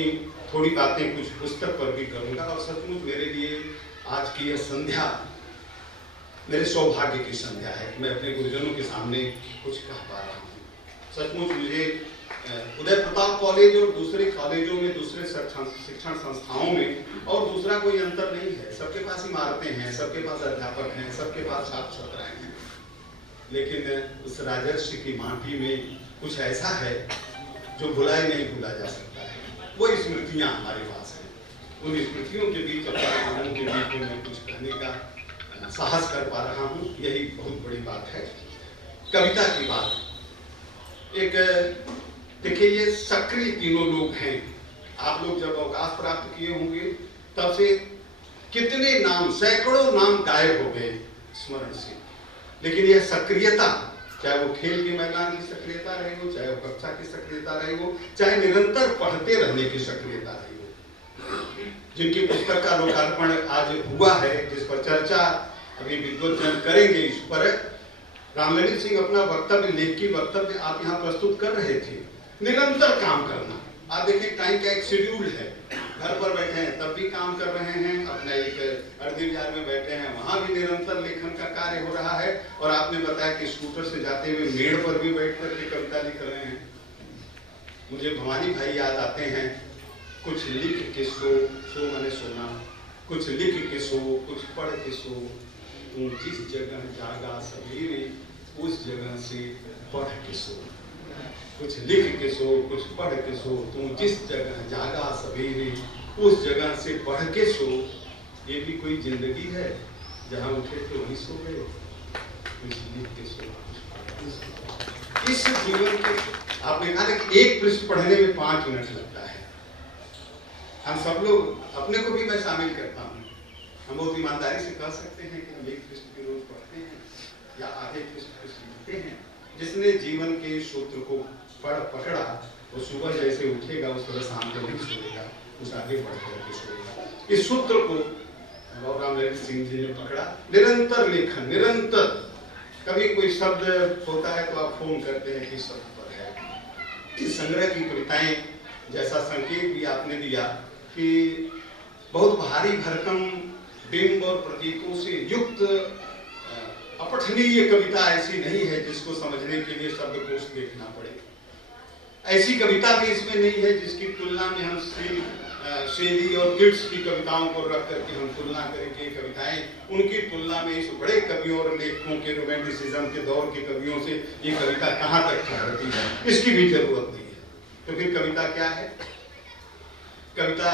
थोड़ी बातें कुछ पुस्तक पर भी करूंगा और सचमुच मेरे लिए आज की यह संध्या मेरे सौभाग्य की संध्या है कि मैं अपने गुरुजनों के सामने कुछ कह पा रहा हूँ। सचमुच मुझे उदय प्रताप कॉलेज और दूसरे कॉलेजों में, दूसरे शिक्षण संस्थाओं में और दूसरा कोई अंतर नहीं है। सबके पास इमारतें हैं, सबके पास अध्यापक हैं, सबके पास छात्र छात्राएं हैं, लेकिन उस राजर्षि की माटी में कुछ ऐसा है जो भुलाए नहीं भूला जा सकता है। वो स्मृतियाँ हमारे पास हैं। उन स्मृतियों के बीच, अपने लोगों के बीच में कुछ कहने का साहस कर पा रहा हूँ, यही बहुत बड़ी बात है। कविता की बात, एक देखिए ये सक्रिय तीनों लोग हैं। आप लोग जब अवकाश प्राप्त किए होंगे तब से कितने नाम, सैकड़ों नाम गायब हो गए स्मरण से, लेकिन यह सक्रियता, चाहे वो खेल के मैदान की सक्रियता रही हो, चाहे वो कक्षा की सक्रियता रही हो, चाहे निरंतर पढ़ते रहने की सक्रियता रही हो, जिनकी पुस्तक का लोकार्पण आज हुआ है, जिस पर चर्चा अभी विद्वज्जन करेंगे, इस पर रामललित सिंह अपना वक्तव्य, लेख की वक्तव्य आप यहाँ प्रस्तुत कर रहे थे। निरंतर काम करना, आप देखिए टाइम का एक शेड्यूल है, घर पर बैठे हैं तब भी काम कर रहे हैं, अपना एक अर्धी विहार में बैठे हैं वहां भी निरंतर लेखन का कार्य हो रहा है। और आपने बताया कि स्कूटर से जाते हुए मेड़ पर भी बैठ कर के कविता लिख रहे हैं। मुझे भवानी भाई याद आते हैं, कुछ लिख के सो, सो मैंने सोना, कुछ लिख के सो, कुछ पढ़ के सो, तुम जिस जगह जागा सवेरे उस जगह से पढ़ के सो, कुछ लिख के सो, कुछ पढ़ के सो, तुम जिस जगह जागा सवेरे उस जगह से पढ़ के सो। ये भी कोई जिंदगी है, जहाँ उठे थे वहीं सो गए, कुछ लिख के सो। इस जीवन के आपने कहा कि एक पृष्ठ पढ़ने में 5 मिनट लगता है। हम सब लोग, अपने को भी मैं शामिल करता हूँ, हम बहुत ईमानदारी से कह सकते हैं कि हम 1 पृष्ठ की रोज पढ़ते हैं या आधे पृष्ठ लिखते हैं। जिसने जीवन के सूत्र को पकड़ा वो सुबह जैसे उठेगा उस तरह शाम को नहीं सोएगा, उस आगे बढ़ करके सोएगा। इस सूत्र को बाबू रामललित सिंह जी ने पकड़ा। निरंतर लेखन, निरंतर, कभी कोई शब्द होता है तो आप फोन करते हैं कि शब्द पर है। इस संग्रह की कविताएं, जैसा संकेत भी आपने दिया कि बहुत भारी भरकम बिंब और प्रतीकों से युक्त अपठनीय कविता ऐसी नहीं है जिसको समझने के लिए शब्दकोश देखना पड़े। ऐसी कविता भी इसमें नहीं है जिसकी तुलना में हम शेली और किट्स की कविताओं को रख करके हम तुलना करेंगे। कविताएं, उनकी तुलना में इस बड़े कवियों और लेखकों के, रोमांटिसिज्म के दौर के कवियों से ये कविता कहाँ तक ठहरती है, इसकी भी जरूरत नहीं है। तो फिर कविता क्या है? कविता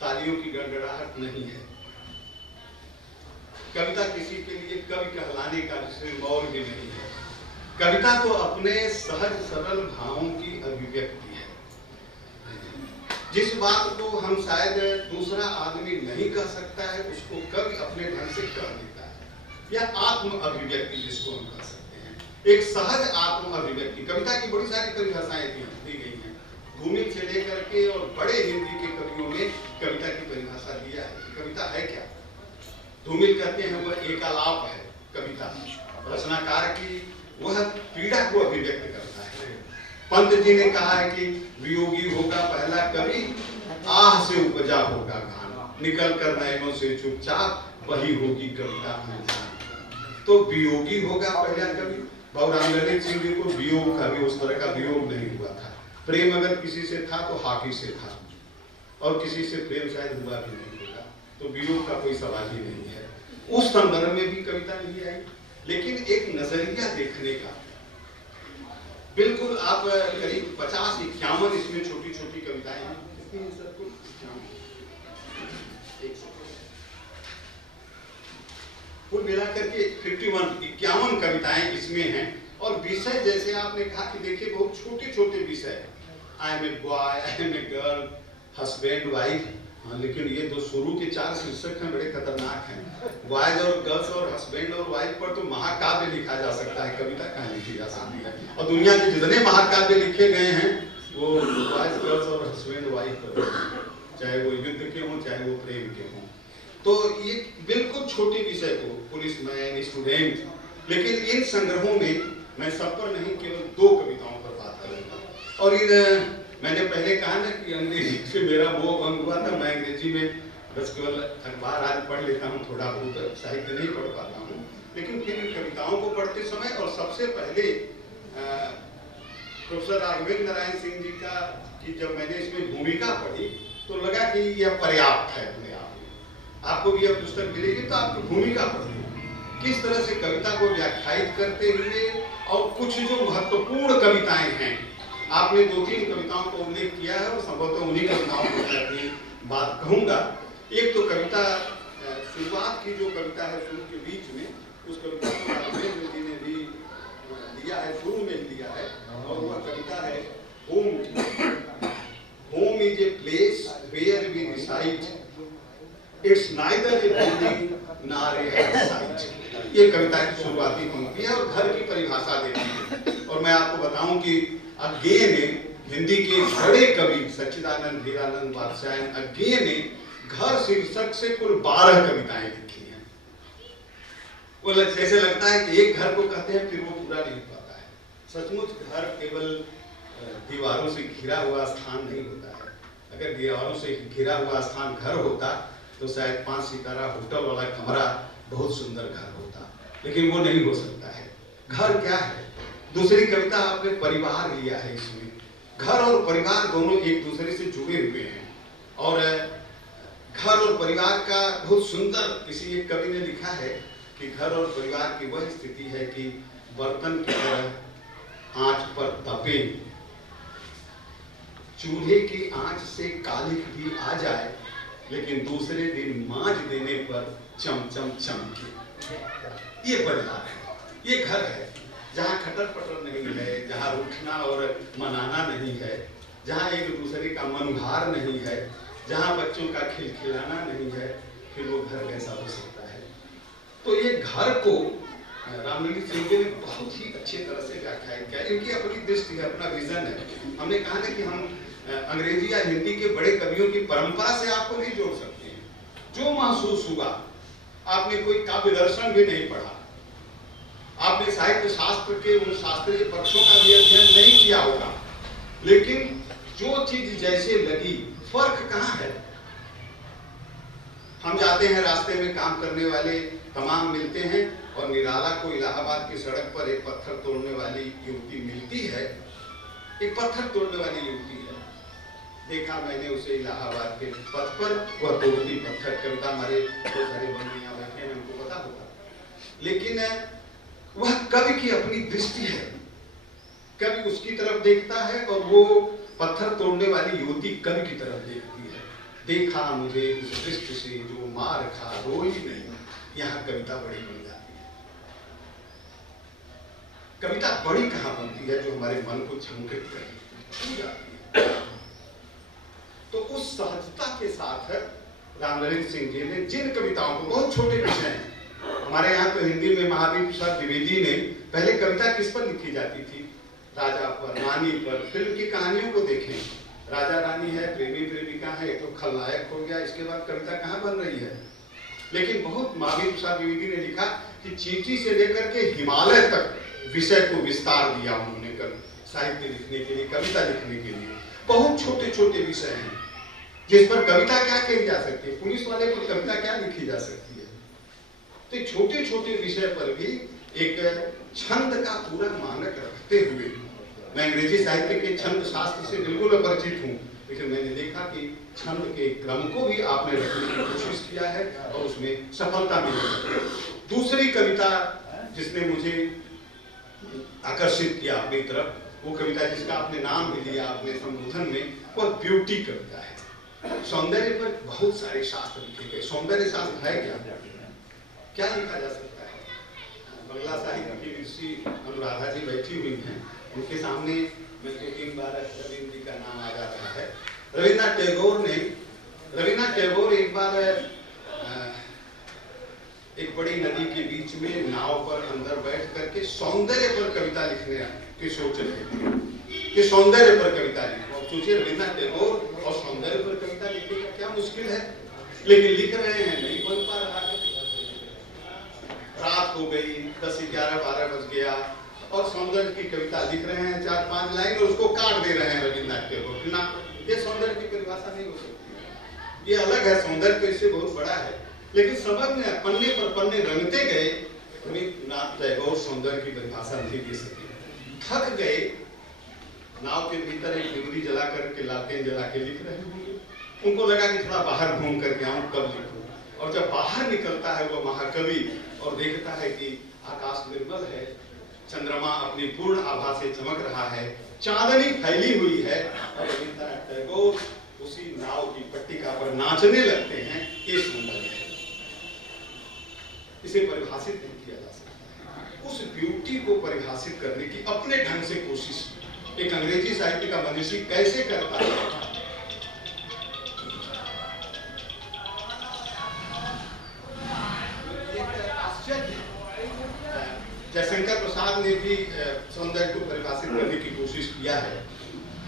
तालियों की गड़गड़ाहट नहीं है। कविता किसी के लिए कवि कहलाने का विषय और भी नहीं है। कविता तो अपने सहज सरल भावों की अभिव्यक्ति है। जिस बात को हम शायद दूसरा आदमी नहीं कह सकता है उसको कवि अपने ढंग से कह देता है। यह आत्म अभिव्यक्ति जिसको हम कह सकते हैं, एक सहज आत्म अभिव्यक्ति। कविता की बड़ी सारी परिभाषाएं दी गई हैं। धूमिल से लेकर के और बड़े हिंदी के कवियों ने कविता की परिभाषा दिया है कि कविता है क्या। धूमिल कहते हैं वह एकालाप है कविता, रचनाकार की वह पीड़ा को अभिव्यक्त करता है। पंत जी ने कहा है कि वियोगी होगा पहला कवि आह से उपजा होगा गान, निकल कर नैनों से चुपचाप, वही होगी कविता अनजान। तो वियोगी होगा पहला कवि। बाबू रामललित सिंह जी को वियोग का भी उस तरह का वियोग नहीं हुआ था। प्रेम अगर किसी से था तो हाकी से था, और किसी से प्रेम शायद हुआ भी नहीं होगा, तो वियोग का कोई सवाल ही नहीं है। उस संदर्भ में भी कविता नहीं आई, लेकिन एक नजरिया देखने का, बिल्कुल आप करीब 50-51 इसमें छोटी छोटी कविताएं हैं। कुल मिलाकर के 51 कविताएं इसमें हैं। और विषय जैसे आपने कहा कि देखिए बहुत छोटे छोटे विषय, I am a boy, I am a girl, husband wife, लेकिन ये जो शुरू के 4 शीर्षक हैं बड़े खतरनाक हैं। बॉयज और गर्ल्स और हस्बैंड और वाइफ पर तो महाकाव्य लिखा जा सकता है, कविता कहाँ लिखी जा सकती है। और दुनिया के जितने महाकाव्य लिखे गए हैं वो बॉयज गर्ल्स और हस्बैंड वाइफ पर, चाहे वो युद्ध के हों चाहे वो प्रेम के हों। तो ये बिल्कुल छोटे विषय को, पुलिसमैन, स्टूडेंट, लेकिन इन संग्रहों में मैं सब पर नहीं केवल 2 कविताओं पर बात करूंगा। और इन मैंने पहले कहा ना कि अंग्रेजी से मेरा मोह भंग हुआ था। मैं अंग्रेजी में बस केवल अखबार आज पढ़ लेता हूँ, थोड़ा बहुत साहित्य नहीं पढ़ पाता हूँ, लेकिन फिर इन कविताओं को पढ़ते समय और सबसे पहले प्रोफेसर राघवेंद्र नारायण सिंह जी का कि जब मैंने इसमें भूमिका पढ़ी तो लगा कि यह पर्याप्त है अपने आप में। आपको भी अब पुस्तक मिलेगी तो आपकी भूमिका पढ़ी, किस तरह से कविता को व्याख्यायित करते हुए, और कुछ जो महत्वपूर्ण कविताएं हैं, आपने 2-3 कविताओं को उल्लेख किया है और संभवतः उन्हीं कविताओं को मैं अपनी बात कहूंगा। एक तो कविता शुरुआत की जो कविता है शुरू के बीच में, उस कविता को राघवेंद्र जी ने भी लिया है, शुरू में लिया है, और वह कविता है home is a place where we reside, it's neither a building nor a site. ये कविता की शुरुआती पंक्ति है और घर की परिभाषा देती है। और मैं आपको बताऊं कि अज्ञेय ने, हिंदी के बड़े कवि सच्चिदानंद हीरानंद बादशाह अज्ञेय ने घर शीर्षक से कुल 12 कविताएं लिखी हैं। वो जैसे लगता है कि एक घर को कहते हैं फिर वो पूरा नहीं पाता है। सचमुच घर केवल दीवारों से घिरा हुआ स्थान नहीं होता है। अगर दीवारों से घिरा हुआ स्थान घर होता तो शायद 5 सितारा होटल वाला कमरा बहुत सुंदर घर होता, लेकिन वो नहीं हो सकता है। घर क्या है? दूसरी कविता आपने परिवार लिया है। इसमें घर और परिवार दोनों एक दूसरे से जुड़े हुए हैं, और घर और परिवार का बहुत सुंदर किसी एक कवि ने लिखा है कि घर और परिवार की वह स्थिति है कि बर्तन की तरह आंच पर तपे, चूल्हे की आंच से कालिख भी आ जाए, लेकिन दूसरे दिन मांझ देने पर चमचम चमके। ये परिवार है, ये घर है जहाँ खटर पटर नहीं है, जहाँ रूठना और मनाना नहीं है, जहाँ एक दूसरे का मनुहार नहीं है, जहाँ बच्चों का खिलखिलाना नहीं है, फिर वो घर कैसा हो सकता है। तो ये घर को रामललित सिंह जी ने बहुत ही अच्छे तरह से व्याख्यायित किया। इनकी अपनी दृष्टि है, अपना विजन है। हमने कहा ना कि हम अंग्रेजी या हिंदी के बड़े कवियों की परंपरा से आपको नहीं जोड़ सकते हैं। जो महसूस हुआ, आपने कोई काव्य दर्शन भी नहीं पढ़ा, आपने साहित्य शास्त्र के उन शास्त्रीय पक्षों का भी अध्ययन नहीं किया होगा, लेकिन जो चीज जैसे लगी, फर्क कहाँ है? हम जाते हैं, रास्ते में काम करने वाले तमाम मिलते हैं, और निराला को इलाहाबाद की सड़क पर एक पत्थर तोड़ने वाली युवती मिलती है। एक पत्थर तोड़ने वाली युवती है, देखा मैंने उसे इलाहाबाद के पथ पर, वह तोड़ती पत्थर। कविता हमारे बहुत सारे बंधु यहाँ बैठे हैं, उनको पता होगा, लेकिन वह कवि की अपनी दृष्टि है। कवि उसकी तरफ देखता है और वो पत्थर तोड़ने वाली युवती कवि की तरफ देखती है। देखा मुझे उस दृष्टि से जो मार खा रोई नहीं। यहाँ कविता बड़ी बन जाती है। कविता बड़ी कहाँ बनती है? जो हमारे मन को झंकृत करे। तो उस सहजता के साथ रामललित सिंह जी ने जिन कविताओं को, बहुत छोटे विषय हैं, हमारे यहाँ तो हिंदी में महावीर प्रसाद द्विवेदी ने पहले कविता किस पर लिखी जाती थी? राजा पर, रानी पर। फिल्म की कहानियों को देखें, राजा रानी है, प्रेमी प्रेमिका है, एक तो खलनायक हो गया, इसके बाद कविता कहाँ बन रही है? लेकिन बहुत महावीर प्रसाद द्विवेदी ने लिखा कि चींटी से लेकर के हिमालय तक विषय को विस्तार दिया उन्होंने साहित्य लिखने के लिए, कविता लिखने के लिए। बहुत छोटे छोटे विषय हैं, जिस पर कविता क्या कही जा सकती है, पुलिस वाले पर कविता क्या लिखी जा सकती है। तो छोटे छोटे विषय पर भी एक छंद का पूरा मानक रखते हुए, मैं अंग्रेजी साहित्य के छंद शास्त्र से बिल्कुल अपरिचित हूँ, लेकिन मैंने देखा कि छंद के क्रम को भी आपने रखने की कोशिश किया है और उसमें सफलता मिली। दूसरी कविता जिसने मुझे आकर्षित किया अपनी तरफ, वो कविता जिसका आपने नाम भी लिया अपने संबोधन में, वह ब्यूटी कविता है। सौंदर्य पर बहुत सारे शास्त्र लिखे गए। सौंदर्य शास्त्र है क्या लिखा जा सकता है? बंगला साहित्य की ऋषि अनुराधा जी बैठी हुई हैं, उनके सामने मैं 2-3 बार रविंद्र जी का नाम आ जाता है। रविन्द्रनाथ टैगोर एक बार एक बड़ी नदी के बीच में नाव पर अंदर बैठ करके सौंदर्य पर कविता लिखने की सोच रहे थे कि सौंदर्य पर कविता लिखो। अब सोचिए, रविन्द्रनाथ टैगोर और सौंदर्य पर कविता लिखने का क्या मुश्किल है, लेकिन लिख रहे हैं, नहीं बन पा रहा है। रात हो गई, 10, 11, 12 बज गया और सौंदर्य की कविता लिख रहे हैं 4-5 लाइन और उसको काट दे रहे हैं रविन्द्रनाथ टैगोर। ना, ये सौंदर्य की परिभाषा नहीं हो सकती। ये अलग है, सौंदर्य तो इससे बहुत बड़ा है, लेकिन समझ में पन्ने पर पन्ने रंगते गए। रविन्द्रनाथ टैगोर सौंदर्य की परिभाषा नहीं दे सके, थक गए। नाव के भीतर एक डिबरी जला करके, लालटेन जला के लिख रहे होंगे। उनको लगा कि थोड़ा बाहर घूम करके आऊं, तब लिखूं। और जब बाहर निकलता है वो महाकवि और देखता है कि आकाश निर्मल है, चंद्रमा अपनी पूर्ण आभा से चमक रहा है, चांदनी फैली हुई है, और रविन्द्रनाथ टैगोर उसी नाव की पट्टिका पर नाचने लगते हैं। ये सुंदर है, इसे परिभाषित नहीं किया जा सकता। उस ब्यूटी को परिभाषित करने की अपने ढंग से कोशिश एक अंग्रेजी साहित्य का मनीषी कैसे करता है। जयशंकर प्रसाद ने भी सौंदर्य को परिभाषित करने की कोशिश किया है।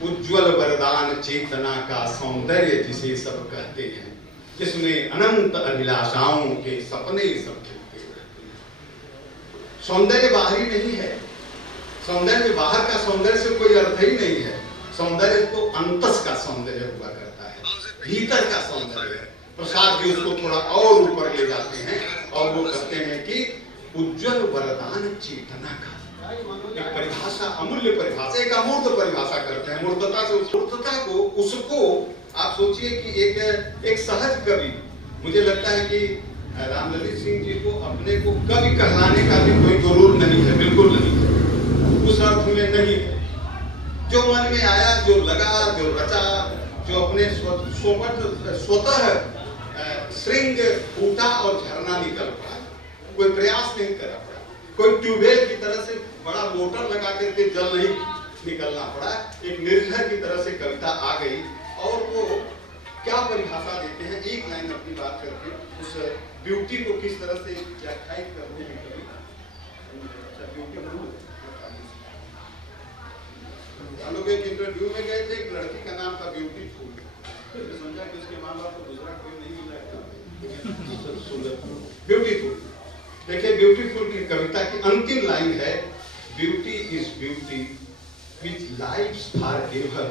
उज्ज्वल वरदान चेतना का सौंदर्य जिसे सब कहते हैं, जिसमें अनंत अभिलाषाओं के सपने सब खिलते रहते हैं। सौंदर्य बाहरी नहीं है, सौंदर्य बाहर का सौंदर्य से कोई अर्थ ही नहीं है। सौंदर्य तो अंतस का सौंदर्य हुआ करता है, भीतर का सौंदर्य। प्रसाद जी उसको थोड़ा और ऊपर ले जाते हैं और वो कहते हैं कि उज्ज्वल वरदान चेतना का, एक परिभाषा, अमूल्य परिभाषा, एक अमूर्त परिभाषा करते हैं। मूर्तता से मूर्तता को, उसको आप सोचिए कि एक सहज कवि, मुझे लगता है कि रामललित सिंह जी को अपने को कवि कहलाने का भी कोई जरूर नहीं है, बिल्कुल नहीं है, उस अर्थ में नहीं है। जो मन में आया, जो लगा, जो रचा, जो अपने स्वतः श्रृंग फूटा और झरना निकल पड़ा, कोई प्रयास नहीं करा पड़ा, कोई ट्यूबवेल की तरह से बड़ा मोटर लगा करके जल नहीं निकलना पड़ा। एक निर्झर की तरह से कविता आ गई। और वो क्या परिभाषा देते हैं, एक लाइन अपनी बात करके उस ब्यूटी को किस तरह से व्याख्यायित करने की कवि। हम लोग एक इंटरव्यू में गए थे, एक लड़की का नाम था ब्यूटीफुल, समझा कि उसके माँ बाप को दूसरा कोई नहीं मिला। ब्यूटीफुल, देखिए ब्यूटीफुल की कविता की अंतिम लाइन है, beauty is beauty which lives forever,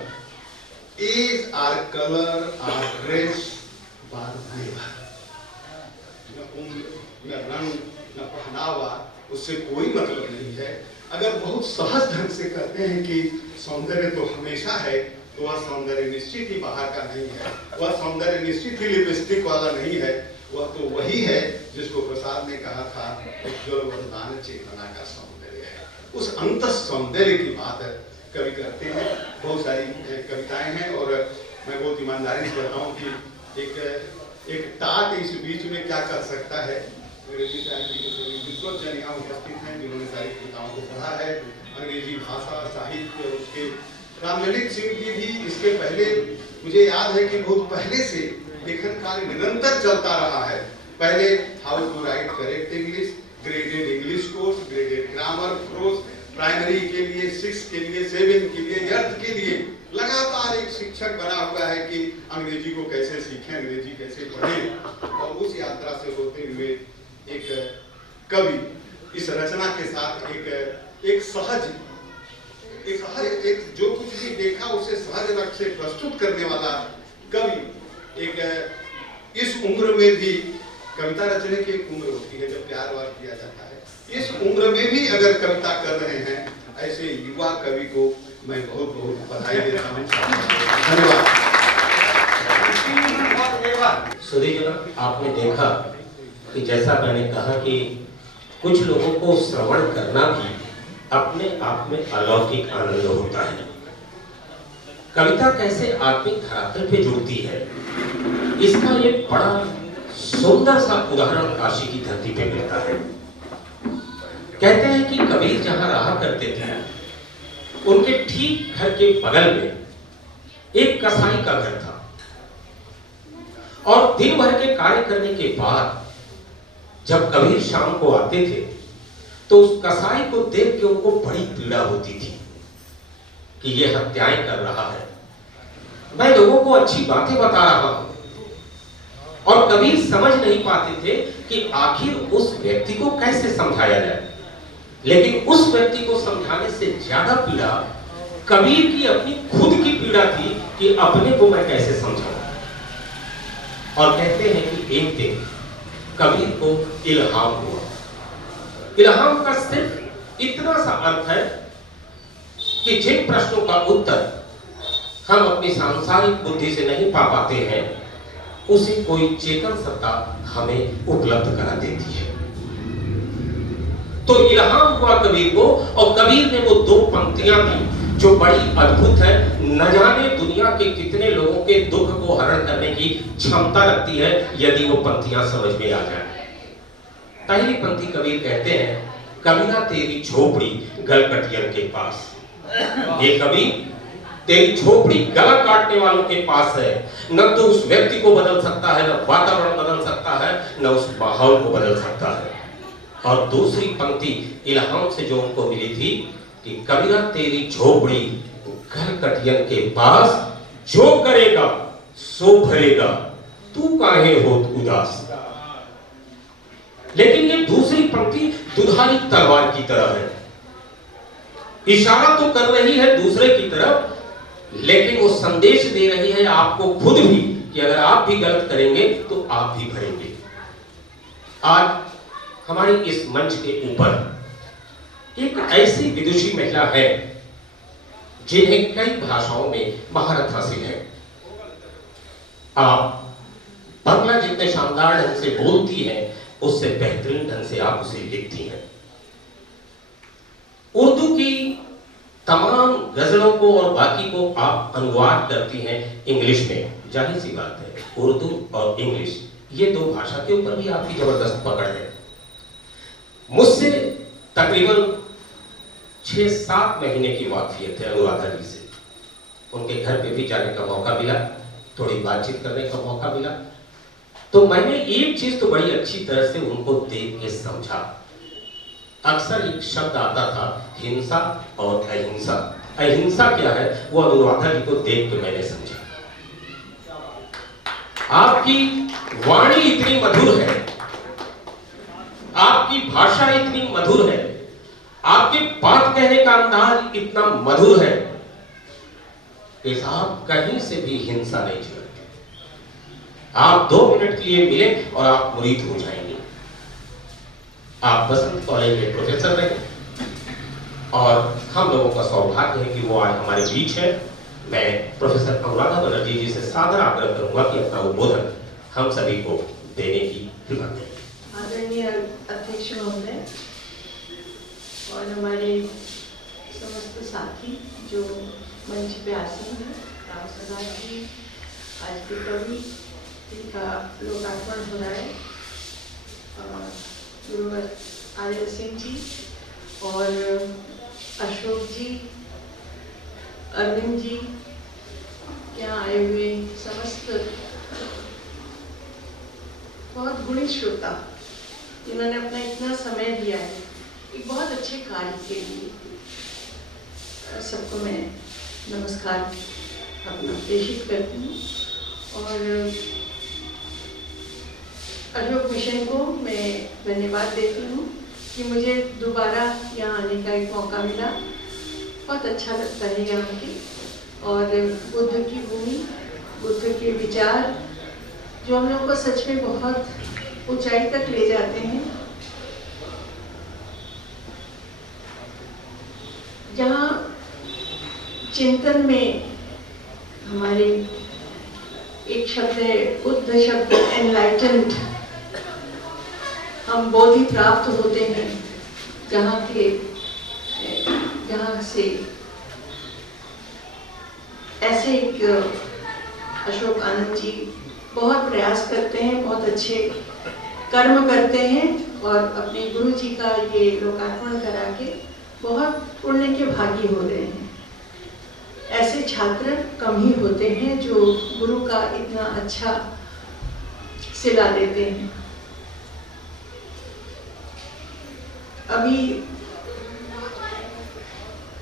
age or colour or dress bar never. न उम्र, न रंग, न पहनावा, उससे कोई मतलब नहीं है। अगर बहुत सहज ढंग से कहते हैं कि सौंदर्य तो हमेशा है, तो वह सौंदर्य निश्चित ही बाहर का नहीं है, वह सौंदर्य निश्चित ही लिपस्टिक वाला नहीं है, वह तो वही है जिसको प्रसाद ने कहा था उज्ज्वल वरदान चेतना का सौंदर्य है। उस अंतस सौंदर्य की बात कवि करते हैं। बहुत सारी कविताएं हैं और मैं बहुत ईमानदारी से कहता हूँ कि एक टाट इस बीच में क्या कर सकता है। अंग्रेजी साहित्य के सभी विद्वज्जन यहाँ उपस्थित हैं जिन्होंने सारी कविताओं को पढ़ा है, अंग्रेजी भाषा, साहित्य। उसके रामललित सिंह जी भी इसके पहले, मुझे याद है कि बहुत पहले से लेखन कार्य निरंतर चलता रहा है। पहले how to write correct English, graded English course, graded grammar, prose, primary के लिए, 6 के लिए, 7 के लिए, अर्थ के लिए लगातार एक शिक्षक बना हुआ है कि अंग्रेजी को कैसे सीखें, अंग्रेजी कैसे पढ़ें। और उस यात्रा से होते हुए एक कवि इस रचना के साथ एक सहज, एक जो कुछ भी देखा उसे सहज रंग से प्रस्तुत करने वाला कवि एक इस उम्र में भी कविता रचने की एक उम्र होती है जब प्यार वार किया जाता है। इस उम्र में भी अगर कविता कर रहे हैं ऐसे युवा कवि को मैं बहुत बहुत बधाई देता हूँ। धन्यवाद। सुधीर, आपने देखा कि जैसा मैंने कहा कि कुछ लोगों को श्रवण करना भी अपने आप में अलौकिक आनंद होता है। कविता कैसे आत्मिक धरातल पे जुड़ती है, इसका एक बड़ा सुंदर सा उदाहरण काशी की धरती पे मिलता है। कहते हैं कि कबीर जहां रहा करते थे, उनके ठीक घर के बगल में एक कसाई का घर था, और दिन भर के कार्य करने के बाद जब कबीर शाम को आते थे तो उस कसाई को देख के उनको बड़ी पीड़ा होती थी कि ये हत्याएं कर रहा है। मैं लोगों को अच्छी बातें बता रहा हूं, और कबीर समझ नहीं पाते थे कि आखिर उस व्यक्ति को कैसे समझाया जाए। लेकिन उस व्यक्ति को समझाने से ज्यादा पीड़ा कबीर की अपनी खुद की पीड़ा थी कि अपने को मैं कैसे समझाऊं। और कहते हैं कि एक दिन कबीर को इल्हाम हुआ। इल्हाम का सिर्फ इतना सा अर्थ है कि जिन प्रश्नों का उत्तर हम अपनी सांसारिक बुद्धि से नहीं पा पाते हैं, उसे कोई चेतन सत्ता हमें उपलब्ध करा देती है। तो इल्हाम हुआ कबीर को, और कबीर ने वो दो पंक्तियां दी जो बड़ी अद्भुत है। न जाने दुनिया के कितने लोगों के दुख को हरण करने की क्षमता रखती है यदि वो पंक्तियां समझ में आ जाए। पहली पंक्ति कबीर कहते हैं, कबीरा तेरी झोपड़ी गलकटियन के पास। ये कबीर, तेरी झोपड़ी गला काटने वालों के पास है। न तो उस व्यक्ति को बदल सकता है, न वातावरण बदल सकता है, न उस माहौल को बदल सकता है। और दूसरी पंक्ति इल्हाम से जो उनको मिली थी कि कबीरा तेरी झोपड़ी गलकटियन के पास, जो करेगा सो भरेगा, तू काहे होत उदास। लेकिन ये दूसरी पंक्ति दुधारी तलवार की तरह है। इशारा तो कर रही है दूसरे की तरफ, लेकिन वो संदेश दे रही है आपको खुद भी कि अगर आप भी गलत करेंगे तो आप भी भरेंगे। आज हमारी इस मंच के ऊपर एक ऐसी विदुषी महिला है जिन्हें कई भाषाओं में महारत हासिल है। आप बांग्ला जितने शानदार ढंग से बोलती हैं, उससे बेहतरीन ढंग से आप उसे लिखती हैं। उर्दू की तमाम गजलों को और बाकी को आप अनुवाद करती हैं इंग्लिश में। जाहिर सी बात है, उर्दू और इंग्लिश ये दो भाषा के ऊपर भी आपकी जबरदस्त पकड़ है। मुझसे तकरीबन 6-7 महीने की वाकफियत है अनुराधा जी से। उनके घर पे भी जाने का मौका मिला, थोड़ी बातचीत करने का मौका मिला, तो मैंने एक चीज तो बड़ी अच्छी तरह से उनको देख के समझा। अक्सर एक शब्द आता था, हिंसा और अहिंसा। अहिंसा क्या है वो अनुराधा जी को देख के मैंने समझा। आपकी वाणी इतनी मधुर है, आपकी भाषा इतनी मधुर है, आपके बात कहने का अंदाज इतना मधुर है कि साहब कहीं से भी हिंसा नहीं झलकती। आप 2 मिनट के लिए मिले और आप मुरीद हो जाएंगे। आप बसंत कॉलेज में प्रोफेसर रहे, और हम लोगों का सौभाग्य है कि वो आज हमारे बीच है। मैं प्रोफेसर अनुराधा बनर्जी जी से सादर आग्रह करूंगा कि अपना उद्बोधन हम सभी को देने की कृपा करें। आदरणीय अध्यक्ष महोदय और हमारे समस्त साथी जो मंच पे आसीन हैं, राम सदा जी, आज के कवि का लोकार्पण हो रहा है, गुरुवर आदिल सिंह जी और अशोक जी, अरविंद जी, यहाँ आए हुए समस्त बहुत गुणी श्रोता जिन्होंने अपना इतना समय दिया है एक बहुत अच्छे कार्य के लिए, सबको मैं नमस्कार अपना प्रेषित करती हूँ। और अशोक मिशन को मैं धन्यवाद देती हूँ कि मुझे दोबारा यहाँ आने का एक मौका मिला। बहुत अच्छा लगता है यहाँ के, और बुद्ध की भूमि, बुद्ध के विचार जो हम लोगों को सच में बहुत ऊंचाई तक ले जाते हैं। जहाँ चिंतन में हमारे एक शब्द है, बुद्ध शब्द, एनलाइटेंड, हम बोधि प्राप्त होते हैं। जहाँ से ऐसे एक अशोक आनंद जी बहुत प्रयास करते हैं, बहुत अच्छे कर्म करते हैं और अपने गुरु जी का ये लोकार्पण करा के बहुत पुण्य के भागी हो रहे हैं। ऐसे छात्र कम ही होते हैं जो गुरु का इतना अच्छा सिला देते हैं। अभी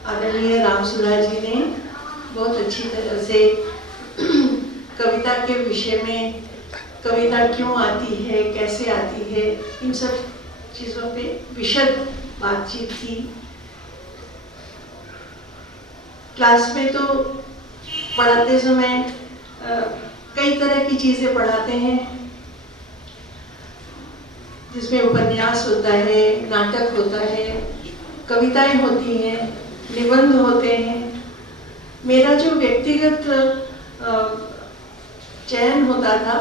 आदरणीय रामसुधा जी ने बहुत अच्छी तरह से कविता के विषय में, कविता क्यों आती है, कैसे आती है, इन सब चीज़ों पे विशद बातचीत की। क्लास में तो पढ़ाते समय कई तरह की चीज़ें पढ़ाते हैं, जिसमें उपन्यास होता है, नाटक होता है, कविताएं होती हैं, निबंध होते हैं। मेरा जो व्यक्तिगत चयन होता था,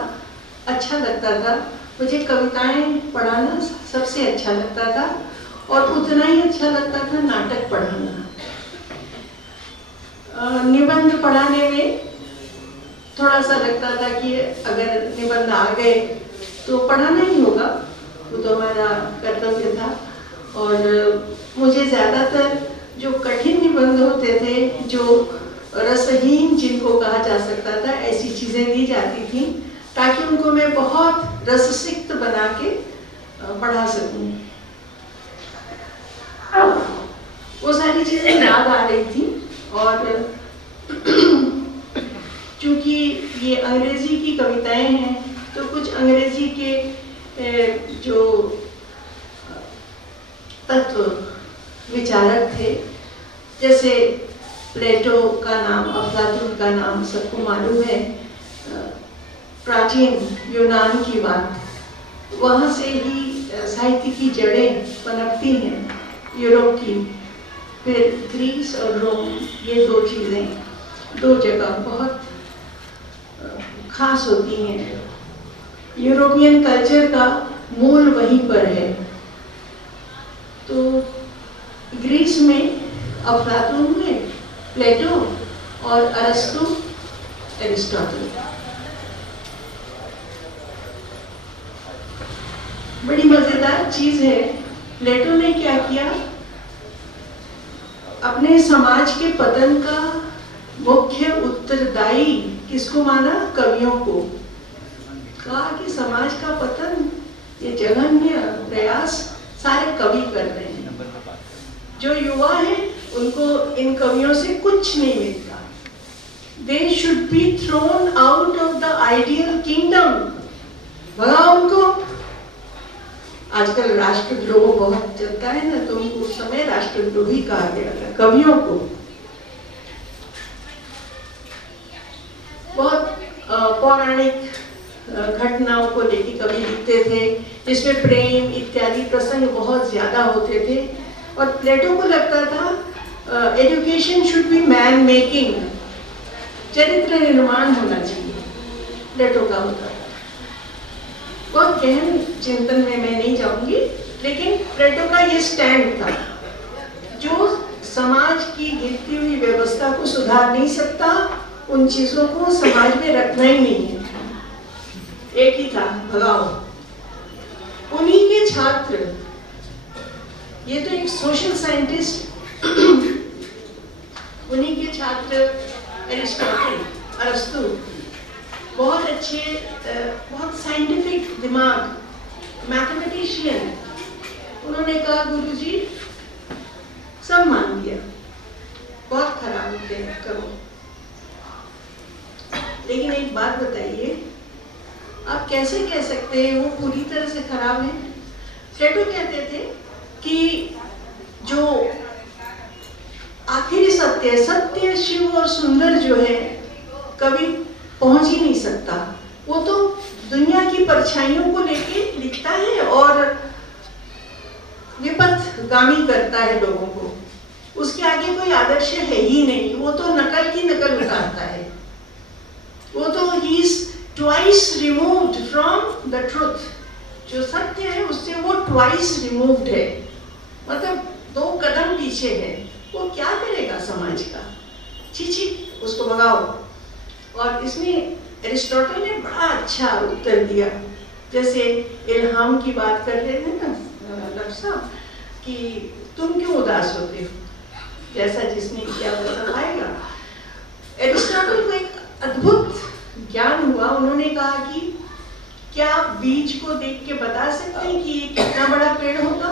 अच्छा लगता था, मुझे कविताएं पढ़ाना सबसे अच्छा लगता था और उतना ही अच्छा लगता था नाटक पढ़ाना। निबंध पढ़ाने में थोड़ा सा लगता था कि अगर निबंध आ गए तो पढ़ाना ही होगा, वो तो हमारा कर्तव्य था। और मुझे ज़्यादातर जो कठिन निबंध होते थे, जो रसहीन जिनको कहा जा सकता था, ऐसी चीज़ें दी जाती थी ताकि उनको मैं बहुत रससिक्त बना के पढ़ा सकूं। वो सारी चीज़ें याद आ रही थी। और चूँकि ये अंग्रेजी की कविताएं हैं तो कुछ अंग्रेजी के जो तत्व विचारक थे, जैसे प्लेटो का नाम, अफलातून का नाम सबको मालूम है, प्राचीन यूनान की बात, वहाँ से ही साहित्य की जड़ें पनपती हैं यूरोप की। फिर ग्रीस और रोम, ये दो चीज़ें, दो जगह बहुत खास होती हैं। यूरोपियन कल्चर का मूल वहीं पर है। तो ग्रीस में अफलातून में प्लेटो और अरस्तु, एरिस्टोटल। बड़ी मजेदार चीज है, प्लेटो ने क्या किया, अपने समाज के पतन का मुख्य उत्तरदायी किसको माना, कवियों को। कहा कि समाज का पतन, ये जघन्य प्रयास सारे कवि कर रहे हैं। जो युवा हैं उनको इन कवियों से कुछ नहीं मिलता। They should be thrown out of the ideal kingdom। भगाओ उनको। आजकल राष्ट्रद्रोह बहुत चलता है ना, तो उनको उस समय राष्ट्रद्रोही कहा गया था कवियों को। बहुत पौराणिक घटनाओं को लेकर कवि लिखते थे, जिसमें प्रेम इत्यादि प्रसंग बहुत ज्यादा होते थे। और प्लेटो को लगता था education should be man making, चरित्र निर्माण होना चाहिए, प्लेटो का होता था। बहुत गहन चिंतन में मैं नहीं जाऊंगी, लेकिन प्लेटो का ये स्टैंड था, जो समाज की गिरती हुई व्यवस्था को सुधार नहीं सकता, उन चीजों को समाज में रखना ही नहीं है। एक ही था, भगाओ। उन्हीं के छात्र, ये तो एक सोशल साइंटिस्ट, उन्हीं के छात्र एरिस्टोटल, अरस्तु, बहुत अच्छे, बहुत साइंटिफिक दिमाग, मैथमेटिशियन। उन्होंने कहा गुरुजी सब मान लिया, बहुत खराब होते हैं, करो। लेकिन एक बात बताइए, आप कैसे कह सकते हैं वो पूरी तरह से खराब है? प्लेटो कहते थे कि जो आखिरी सत्य, सत्य, शिव और सुंदर जो है, कभी पहुंच ही नहीं सकता। वो तो दुनिया की परछाइयों को लेके लिखता है और विपथगामी करता है लोगों को। उसके आगे कोई आदर्श है ही नहीं, वो तो नकल की नकल उतारता है। वो तो he is twice removed from the truth. जो सत्य है उससे वो ट्वाइस रिमूव्ड है, मतलब 2 कदम पीछे है। वो क्या करेगा समाज का? छी, उसको भगाओ। और इसमें एरिस्टोटल ने बड़ा अच्छा उत्तर दिया। जैसे इल्हाम की बात कर रहे थे ना डॉक्टर साहब, कि तुम क्यों उदास होते हो, जैसा जिसने किया वैसा पाएगा। एरिस्टोटल को एक अद्भुत ज्ञान हुआ। उन्होंने कहा कि क्या आप बीज को देख के बता सकते हैं कि ये कितना बड़ा पेड़ होगा?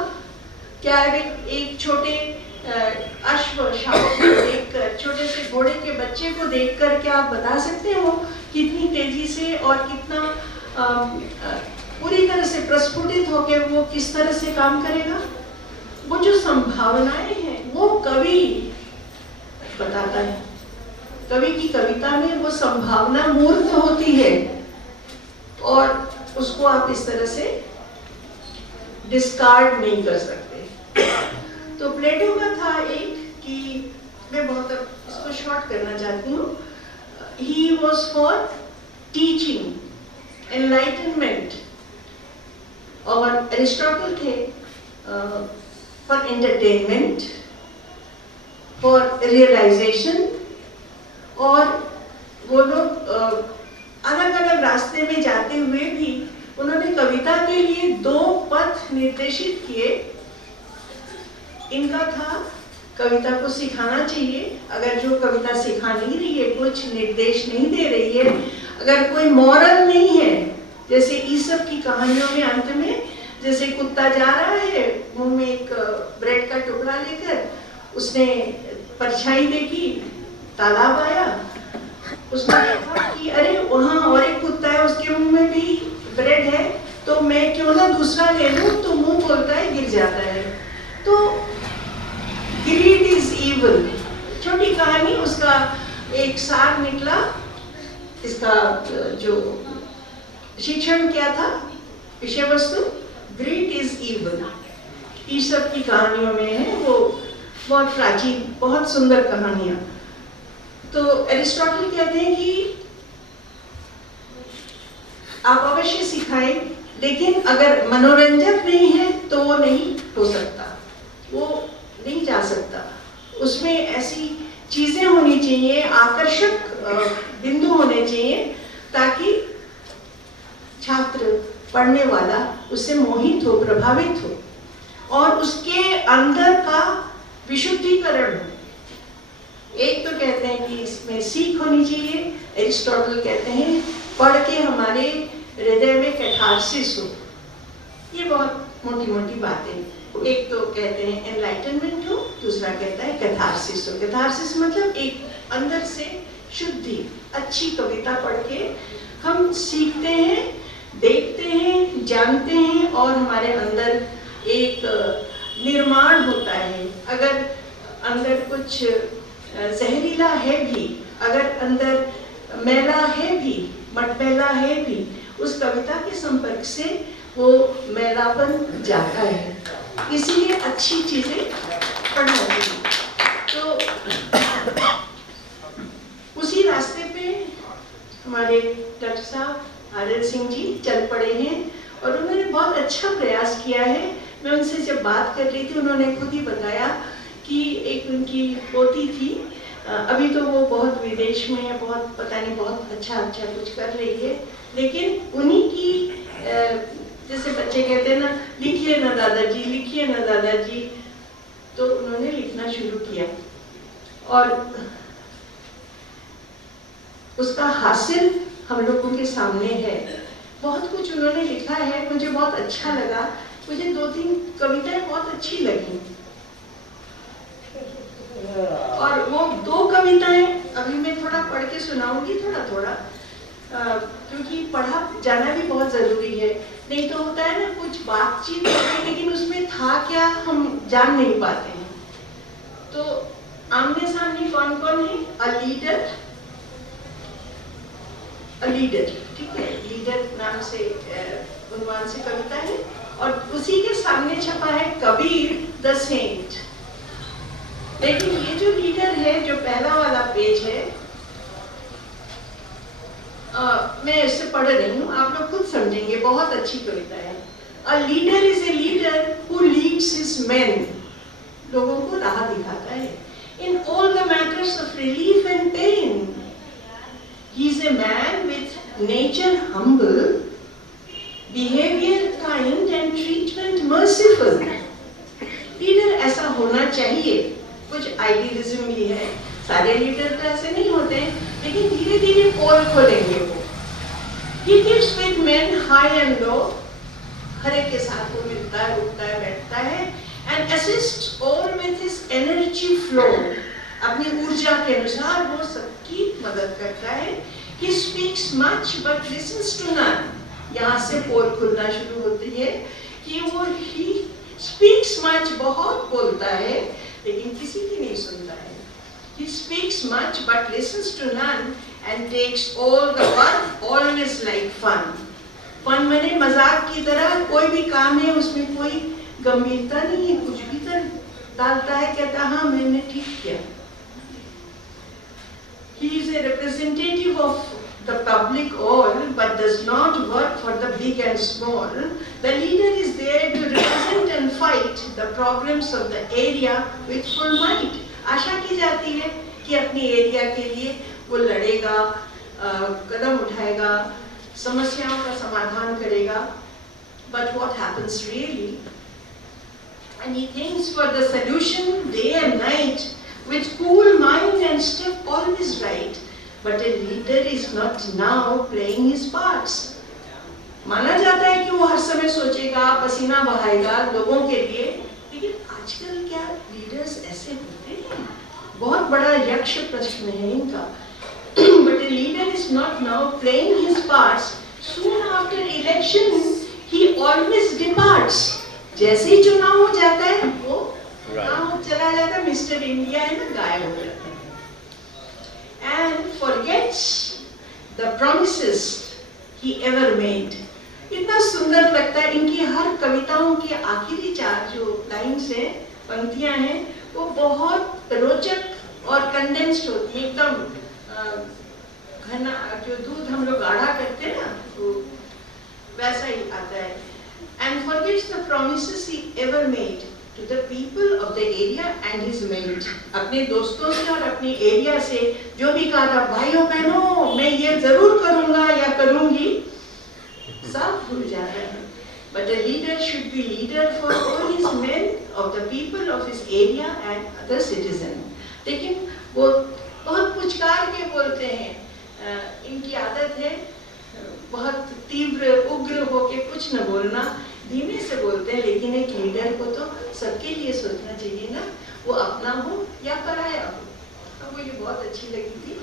क्या एक छोटे अश्व शावक को देखकर, छोटे से घोड़े के बच्चे को देखकर क्या आप बता सकते हो कितनी तेजी से और कितना पूरी तरह से प्रस्फुटित होकर वो किस तरह से काम करेगा? वो जो संभावनाएं हैं वो कवि बताता है। कवि की कविता में वो संभावना मूर्त होती है और उसको आप इस तरह से डिस्कार्ड नहीं कर सकते। तो प्लेटो का था एक कि मैं बहुत इसको शॉर्ट करना चाहती हूँ। He was for teaching, enlightenment, और एरिस्टोटल थे फॉर एंटरटेनमेंट, फॉर रियलाइजेशन। और वो लोग अलग अलग रास्ते में जाते हुए भी उन्होंने कविता के लिए 2 पथ निर्देशित किए। इनका था कविता को सिखाना चाहिए। अगर जो कविता सिखा नहीं रही है, कुछ निर्देश नहीं दे रही है, अगर कोई मॉरल नहीं है, जैसे ईसब की कहानियों में अंत में जैसे कुत्ता जा रहा है मुंह में एक ब्रेड का टुकड़ा लेकर, उसने परछाई देखी, तालाब आया, उसने देखा कि अरे वहाँ और एक कुत्ता है, उसके मुंह में भी ब्रेड है, तो मैं क्यों ना दूसरा ले लूं, तो मुंह बोलता है, गिर जाता है। तो ग्रीड इज इविल, छोटी कहानी, उसका एक सार निकला। इसका जो शिक्षण क्या था, विषय वस्तु, ग्रीड इज इविल, ईसब की कहानियों में है। वो बहुत प्राचीन, बहुत सुंदर कहानियां। तो एरिस्टोटल कहते हैं कि आप अवश्य सिखाएं, लेकिन अगर मनोरंजक नहीं है तो वो नहीं हो सकता, वो नहीं जा सकता। उसमें ऐसी चीजें होनी चाहिए, आकर्षक बिंदु होने चाहिए, ताकि छात्र, पढ़ने वाला उससे मोहित हो, प्रभावित हो और उसके अंदर का विशुद्धिकरण हो। एक तो कहते हैं कि इसमें सीख होनी चाहिए, एरिस्टोटल कहते हैं पढ़ के हमारे हृदय में कैथारसिस हो। ये बहुत मोटी मोटी बातें। एक तो कहते हैं एनलाइटनमेंट हो, दूसरा कहता है कैथारसिस हो। कैथारसिस मतलब एक अंदर से शुद्धि। अच्छी कविता पढ़ के हम सीखते हैं, देखते हैं, जानते हैं और हमारे अंदर एक निर्माण होता है। अगर अंदर कुछ जहरीला है भी, अगर अंदर मैला है भी, मटमैला है भी, उस कविता के संपर्क से वो मैलापन जाता है। इसीलिए अच्छी चीजें पढ़ना चाहिए। तो उसी रास्ते पे हमारे डॉक्टर साहब आदिल सिंह जी चल पड़े हैं और उन्होंने बहुत अच्छा प्रयास किया है। मैं उनसे जब बात कर रही थी, उन्होंने खुद ही बताया कि एक उनकी पोती थी, अभी तो वो बहुत विदेश में है, बहुत पता नहीं, बहुत अच्छा कुछ कर रही है, लेकिन उन्हीं की जैसे बच्चे कहते हैं ना, लिखिए ना दादाजी, लिखिए ना दादाजी, तो उन्होंने लिखना शुरू किया और उसका हासिल हम लोगों के सामने है। बहुत कुछ उन्होंने लिखा है, मुझे बहुत अच्छा लगा। मुझे 2-3 कविताएं बहुत अच्छी लगी और वो 2 कविताएं अभी मैं थोड़ा पढ़ के सुनाऊंगी, थोड़ा क्योंकि पढ़ा जाना भी बहुत जरूरी है। नहीं तो होता है ना, कुछ बातचीत होती है लेकिन उसमें था क्या हम जान नहीं पाते हैं। तो आमने सामने कौन कौन है? अ लीडर, ठीक है, लीडर नाम से उन्वान से कविता है, और उसी के सामने छपा है कबीर द सेंट। लेकिन ये जो लीडर है, जो पहला वाला पेज है, मैं इससे पढ़ रही हूँ, आप लोग खुद समझेंगे, बहुत अच्छी कविता है। A leader is a leader who leads his men, लोगों को राह दिखाता है, in all the matters of relief and pain. He is a man with nature humble, behaviour kind and treatment merciful. Leader ऐसा होना चाहिए। कुछ आइडियलिज्म भी है, सारे लीडर तो ऐसे नहीं होते, लेकिन धीरे धीरे पोल खोलेंगे वो। He gives with men high and low, हर एक के साथ वो मिलता है, उठता है, बैठता है, and assists all with his energy flow, अपनी ऊर्जा के अनुसार वो सबकी मदद करता है। He speaks much but listens to none, यहाँ से पोल खुलना शुरू होती है कि वो he speaks much, बहुत बोलता है, लेकिन किसी की नहीं सुनता है। He speaks much but listens to none and takes all the work always like fun. Fun माने मजाक की तरह, कोई भी काम है उसमें कोई गंभीरता नहीं है, कुछ भी कर डालता है, कहता हाँ मैंने ठीक किया। He is a representative of the public all but does not work for the big and small. The leader is there to represent and fight the problems of the area with full might. आशा की जाती है कि अपनी area के लिए वो लड़ेगा, कदम उठाएगा, समस्याओं का समाधान करेगा। But what happens really? And he thinks for the solution day and night with cool mind and step always right. But a leader is not now playing his parts. माना जाता है कि वो हर समय सोचेगा, पसीना बहाएगा लोगों के लिए, लेकिन आजकल क्या लीडर्स ऐसे होते हैं? बहुत बड़ा यक्ष प्रश्न है इनका। But a leader is not now playing his parts. Soon after election, he always departs. जैसे ही चुनाव हो जाता है, वो चला जाता है, मिस्टर इंडिया है ना, गायब हो जाता है। And forgets the promises he ever made. इतना सुंदर लगता है, इनकी हर कविताओं की आखिरी चार जो लाइन्स हैं, पंक्तियां हैं, वो बहुत रोचक और कंडेंस्ड होती है, एकदम घना, जो दूध हम लोग गाढ़ा करते हैं ना, वो वैसा ही आता है। And forgets the promises he ever made to the people of the area and his mate. अपने दोस्तों से और अपने एरिया से जो भी कहा था, भाइयों बहनों मैं ये जरूर करूंगा या करूंगी, सब भूल जाता है। But a leader should be leader for all his men of the people of his area and other citizens. लेकिन वो बहुत पुचकार के बोलते हैं, इनकी आदत है बहुत तीव्र उग्र होके कुछ न बोलना, धीमे से बोलते हैं, लेकिन एक लीडर को तो सबके लिए सोचना चाहिए ना, वो अपना हो या पराया हो। तो मुझे बहुत अच्छी लगी थी,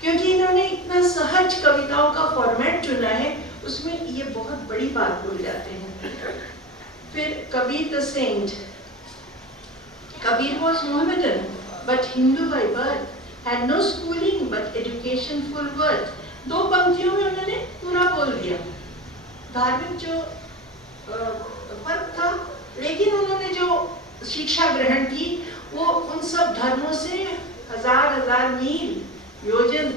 क्योंकि इन्होंने इतना सहज कविताओं का फॉर्मेट चुना है, उसमें ये बहुत बड़ी बात भूल जाते हैं। फिर Kabir the saint, Kabir was Mohammedan but Hindu by birth, had no schooling but education full worth. दो पंक्तियों में उन्होंने पूरा बोल दिया। धार्मिक जो फर्क था, लेकिन उन्होंने जो शिक्षा ग्रहण की वो उन सब धर्मों से हजार हजार मील योजन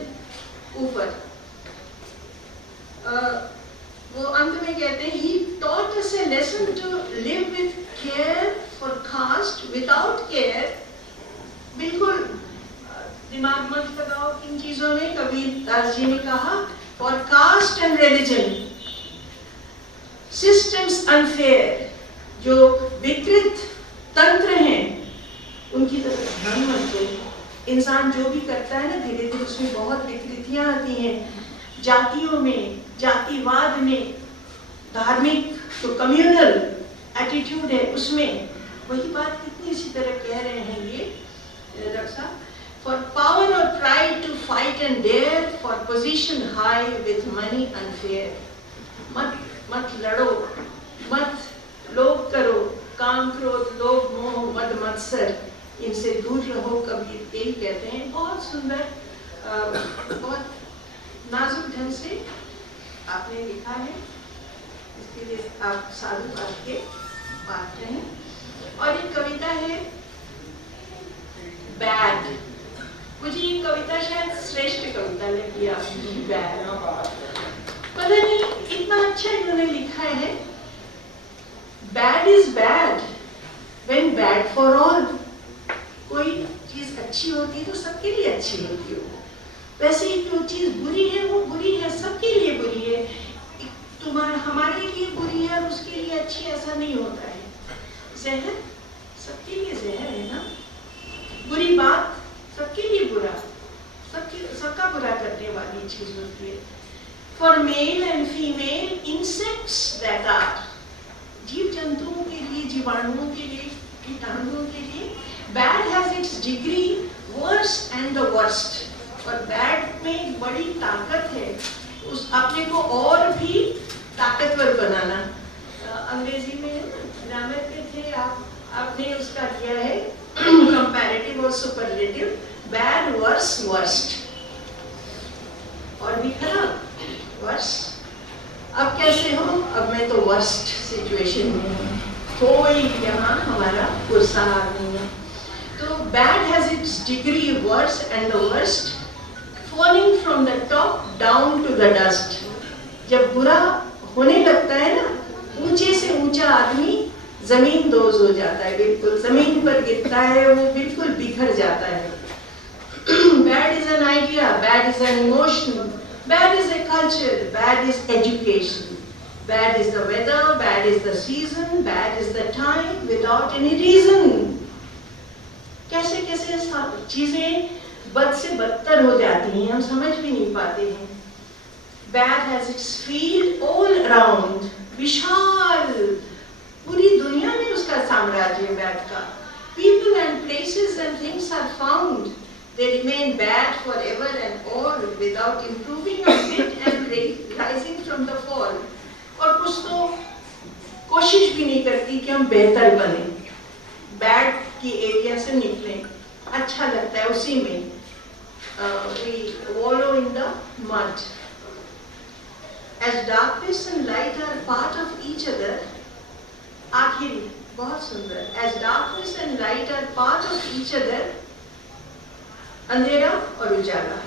ऊपर। वो अंत में कहते हैं, he taught us a lesson to live with care for caste without care. बिल्कुल दिमाग मत लगाओ इन चीजों में। कबीर दास जी ने कहा, for caste and religion systems unfair, जो विकृत तंत्र हैं उनकी तरफ ध्यान मत दो। इंसान जो भी करता है ना, धीरे धीरे उसमें बहुत विकृतियां आती हैं, जातियों में, जातिवाद में, धार्मिक तो कम्युनल एटीट्यूड है उसमें। वही बात कितनी इसी तरह कह रहे हैं ये रक्षा। For power or pride to fight and dare, for position high with money unfair. मत लड़ो, मत लोभ करो, काम क्रोध लोभ मोह मद मत्सर, इनसे दूर रहो, कबीर यही कहते हैं। बहुत सुंदर, बहुत नाजुक ढंग से आपने लिखा है, इसके लिए आप साधुवाद के पात्र हैं। और एक कविता है बैड, मुझे ये कविता शायद श्रेष्ठ कविता लगी आपकी, बैड। पता नहीं इतना अच्छा इन्होंने लिखा है, bad is bad when bad for all. कोई चीज अच्छी होती है तो सबके लिए अच्छी होती है, वैसे ही जो चीज बुरी है वो बुरी है, सबके लिए बुरी है। हमारे लिए बुरी है और उसके लिए अच्छी, ऐसा नहीं होता है। जहर सबके लिए जहर है ना, बुरी बात सबके लिए बुरा, सबका बुरा करने वाली चीज होती है। For male and female insects that are, जीव जंतुओं के लिए, जीवाणुओं के लिए, कीटाणुओं के लिए bad has its degree worse and the worst. और बैड में बड़ी ताकत है, उस अपने को और भी ताकतवर बनाना। अंग्रेजी में ग्रामर में थे आपने उसका किया है कंपैरेटिव और सुपरलेटिव, बैड वर्स वर्स्ट, और भी खराब वर्स। अब कैसे हो, अब मैं तो वर्स्ट सिचुएशन में हूँ, कोई यहाँ हमारा पुरस्कार नहीं है। तो bad has its degree worse and the worst, falling from the top down to the dust। जब बुरा होने लगता है ना, ऊंचे से ऊंचा आदमी जमीन दोज हो जाता है, बिल्कुल जमीन पर गिरता है, वो बिल्कुल बिखर जाता है। Bad is an idea, bad is an emotion, bad is a culture, bad is education, bad is the weather, bad is the season, bad is the time without any reason। कैसे कैसे चीजें बद से बदतर हो जाती हैं, हम समझ भी नहीं पाते हैं। Bad has its field all around, विशाल, पूरी दुनिया में उसका साम्राज्य है बैड का। People and places and things are found, they remain bad forever and all without improving a bit and rising from the fall। और कुछ तो कोशिश भी नहीं करती कि हम बेहतर बने, बैड की एरिया से निकलें, अच्छा लगता है उसी में। We wallow in the mud। As darkness and light are part of each other, आखिरी बहुत सुंदर, as darkness and light are part of each other, अंधेरा और उजाला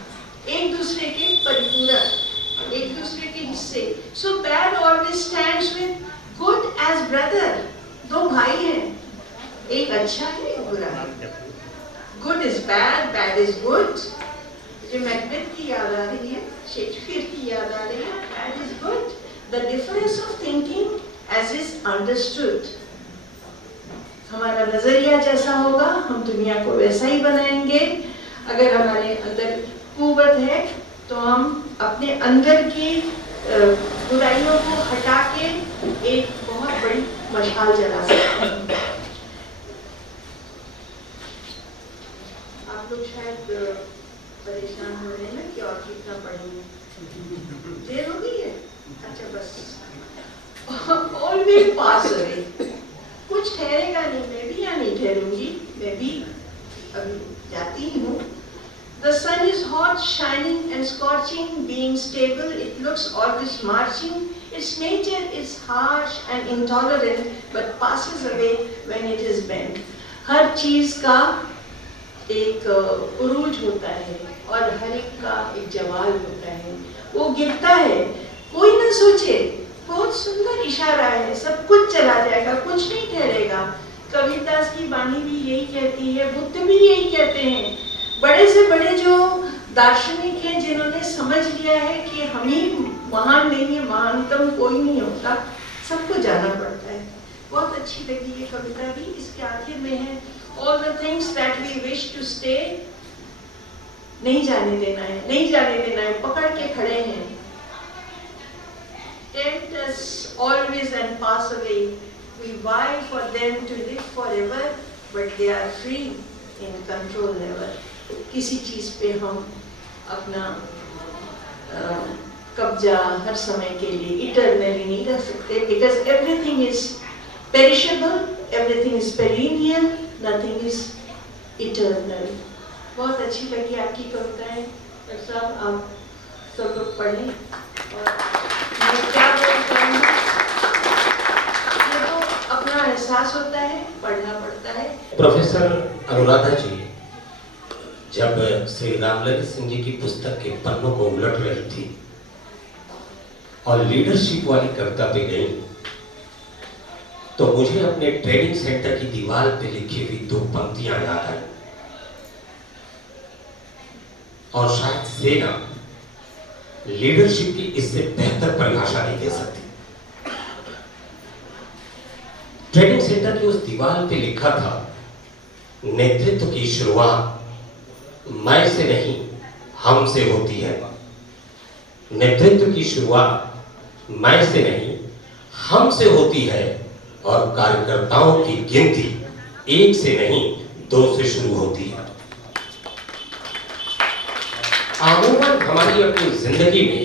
एक दूसरे के परिपूरक, एक दूसरे के हिस्से। So bad always stands with good as brother। दो भाई हैं, एक अच्छा है एक बुरा है। Good is bad, bad is good। जो मैकबेथ की याद आ रही है, शेक्सपियर की याद आ रही है, bad is good। The difference of thinking as is understood। हमारा नजरिया जैसा होगा हम दुनिया को वैसा ही बनाएंगे। अगर हमारे अंदर कुव्वत है तो हम अपने अंदर की बुराइयों को हटा के एक बहुत बड़ी मशाल जला सकते हैं। आप लोग शायद परेशान हो रहे हैं ना कि और कितना पढ़ेंगे, देर हो गई है। अच्छा बस ऑल विल पास अवे, कुछ ठहरेगा नहीं, मैं भी यहाँ नहीं ठहरूंगी, मैं भी अभी जाती ही हूँ। The sun is hot, shining and scorching, being stable, it looks always marching. Its nature is harsh and intolerant, but passes away when it is bent। हर चीज का एक उरूज होता है और हर एक का एक जवाल होता है, वो गिरता है, कोई ना सोचे, बहुत सुंदर इशारा है, सब कुछ चला जाएगा, कुछ नहीं ठहरेगा। कबीरदास की वाणी भी यही कहती है, बुद्ध भी यही कहते हैं। बड़े से बड़े जो दार्शनिक हैं जिन्होंने समझ लिया है कि हम ही महान नहीं है, महानतम कोई नहीं होता, सबको जाना पड़ता है। बहुत अच्छी लगी ये कविता भी, इसके आखिर में है all the things that we wish to stay, नहीं जाने देना है, नहीं जाने देना है, पकड़ के खड़े हैं। Tempt us always and pass away, we vie for them to live forever, but they are free in control never। किसी चीज पे हम अपना कब्जा हर समय के लिए इटरनली नहीं रख सकते, because everything is perishable, everything is perennial, nothing is eternal। बहुत अच्छी लगी आपकी कविताएं डॉक्टर साहब, आप सब लोग पढ़ें। और मैं क्या बोल पाऊँगी, ये तो अपना एहसास होता है, पढ़ना पड़ता है। प्रोफेसर अनुराधा जी जब श्री रामललित सिंह जी की पुस्तक के पन्नों को उलट रही थी और लीडरशिप वाली कविता पे गई, तो मुझे अपने ट्रेनिंग सेंटर की दीवार पे लिखी हुई 2 पंक्तियां याद आई। और शायद सेना लीडरशिप की इससे बेहतर परिभाषा नहीं दे सकती। ट्रेनिंग सेंटर की उस दीवार पे लिखा था, नेतृत्व की शुरुआत मैं से नहीं हम से होती है। नेतृत्व की शुरुआत मैं से नहीं हम से होती है और कार्यकर्ताओं की गिनती 1 से नहीं 2 से शुरू होती है। आमूमन हमारी अपनी जिंदगी में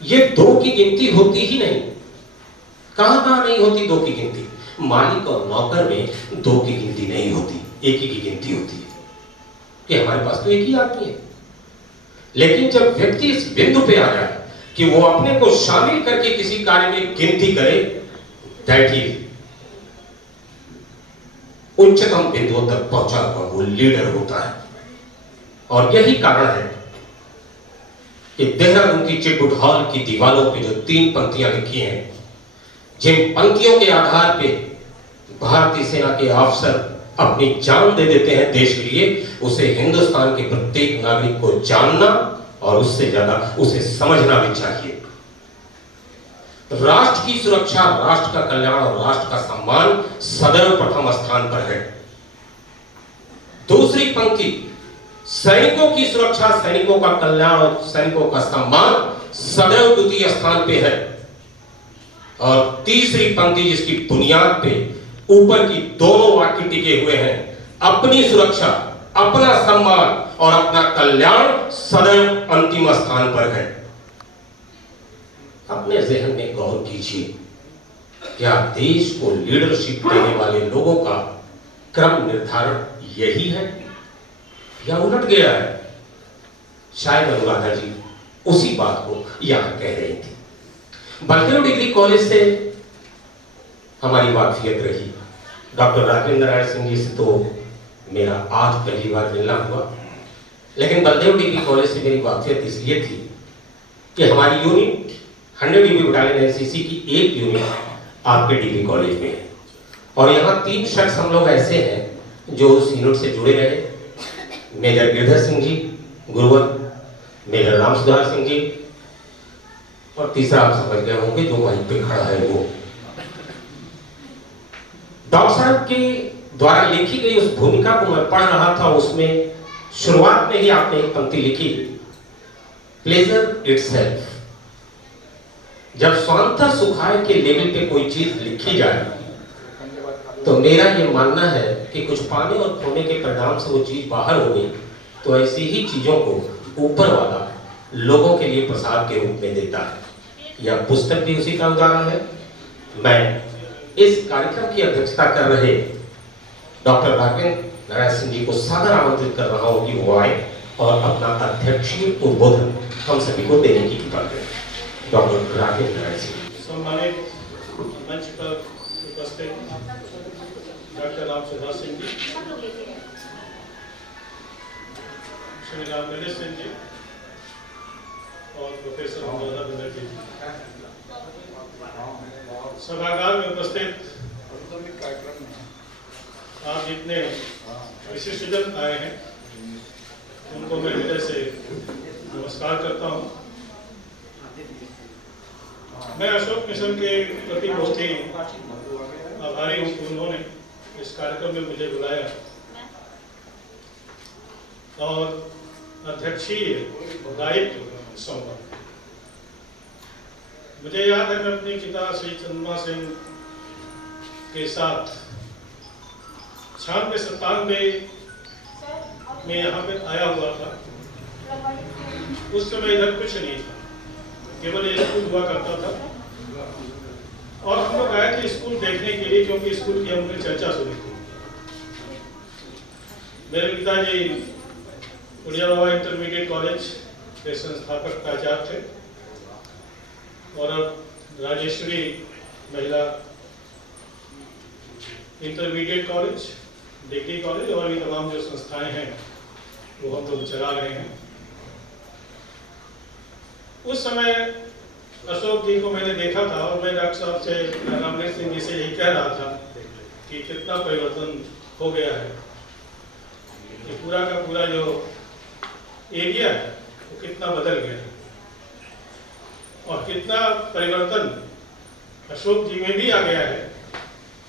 ये 2 की गिनती होती ही नहीं। कहां नहीं होती 2 की गिनती। मालिक और नौकर में 2 की गिनती नहीं होती, 1 ही की गिनती होती है कि हमारे पास तो 1 ही आदमी है। लेकिन जब व्यक्ति इस बिंदु पे आ जाए कि वो अपने को शामिल करके किसी कार्य में गिनती करे, दैट इज उच्चतम बिंदुओं तक पहुंचा हुआ वो लीडर होता है। और यही कारण है कि देहरादून की चिटकुट हॉल की दीवारों पे जो 3 पंक्तियां लिखी हैं, जिन पंक्तियों के आधार पे भारतीय सेना के अफसर अपनी जान दे देते हैं देश के लिए, उसे हिंदुस्तान के प्रत्येक नागरिक को जानना और उससे ज्यादा उसे समझना भी चाहिए। राष्ट्र की सुरक्षा, राष्ट्र का कल्याण और राष्ट्र का सम्मान सदैव प्रथम स्थान पर है। दूसरी पंक्ति, सैनिकों की सुरक्षा, सैनिकों का कल्याण और सैनिकों का सम्मान सदैव द्वितीय स्थान पे है। और तीसरी पंक्ति जिसकी बुनियाद पे ऊपर की दोनों वाक्य टिके हुए हैं, अपनी सुरक्षा, अपना सम्मान और अपना कल्याण सदैव अंतिम स्थान पर है। अपने जहन में गौर कीजिए, क्या देश को लीडरशिप देने वाले लोगों का क्रम निर्धारण यही है या उलट गया है? शायद अनुराधा जी उसी बात को यहां कह रही थी। बलदेव डिग्री कॉलेज से हमारी वाकफियत रही। डॉक्टर राजेंद्र नारायण सिंह जी से तो मेरा आज पहली बार मिलना हुआ, लेकिन बलदेव डिग्री कॉलेज से मेरी वाकफियत इसलिए थी कि हमारी यूनिट 100 डिग्री बटालियन एनसीसी की एक यूनिट आपके डिग्री कॉलेज में है। और यहाँ 3 शख्स हम लोग ऐसे हैं जो उस यूनिट से जुड़े रहे। मेजर गिरधर सिंह जी गुरुवर, मेजर राम सुधार सिंह जी, और तीसरा आप समझ गए होंगे जो वहीं पे खड़ा है वो। डॉक्टर साहब के द्वारा लिखी गई उस भूमिका को मैं पढ़ रहा था, उसमें शुरुआत में ही आपने एक पंक्ति लिखी, प्लेजर इटसेल्फ। जब स्वांतः सुखाय के लेवल पे कोई चीज लिखी जाए तो मेरा ये मानना है कि कुछ पाने और खोने के परिणाम से वो चीज बाहर हो गई, तो ऐसी ही चीजों को ऊपर वाला लोगों के लिए प्रसाद के रूप में देता है। यह पुस्तक भी उसी का उदाहरण है। मैं इस कार्यक्रम की अध्यक्षता कर रहे डॉक्टर राजेंद्र नारायण सिंह जी को सादर आमंत्रित कर रहा हूं कि वो आए और अपना अध्यक्षीय उद्बोधन हम सभी को देने की कृपा करें। डॉक्टर राजेंद्र नारायण सिंह। सम्मानित मंच पर उपस्थित डॉक्टर राम सुधार सिंह जी, श्री रामललित सिंह जी और प्रोफेसर अनुराधा बनर्जी जी, सभागार में उपस्थित आप जितने विशिष्टजन आए हैं उनको मैं हृदय से नमस्कार करता हूं। मैं अशोक मिशन के प्रति बहुत ही आभारी हूं कि उन्होंने इस कार्यक्रम में मुझे बुलाया और अध्यक्षीय दायित्व सौंपा। मुझे याद है मैं अपने पिता श्री चंद्रमा सिंह के साथ 96-97 में यहाँ पे आया हुआ था। उस समय इधर कुछ नहीं था, केवल ये स्कूल हुआ करता था और हम लोग आए थे स्कूल देखने के लिए, क्योंकि स्कूल की हमने चर्चा सुनी थी। मेरे पिताजी उड़िया बाबा इंटरमीडिएट कॉलेज के संस्थापक प्राचार्य थे और अब राजेश्वरी महिला इंटरमीडिएट कॉलेज, डिग्री कॉलेज और भी तमाम जो संस्थाएं हैं वो हम लोग चला रहे हैं। उस समय अशोक जी को मैंने देखा था और मैं डॉक्टर साहब से, रामवीर सिंह जी से यही कह रहा था कि कितना परिवर्तन हो गया है, कि पूरा का पूरा जो एरिया है वो कितना बदल गया है और कितना परिवर्तन अशोक जी में भी आ गया है,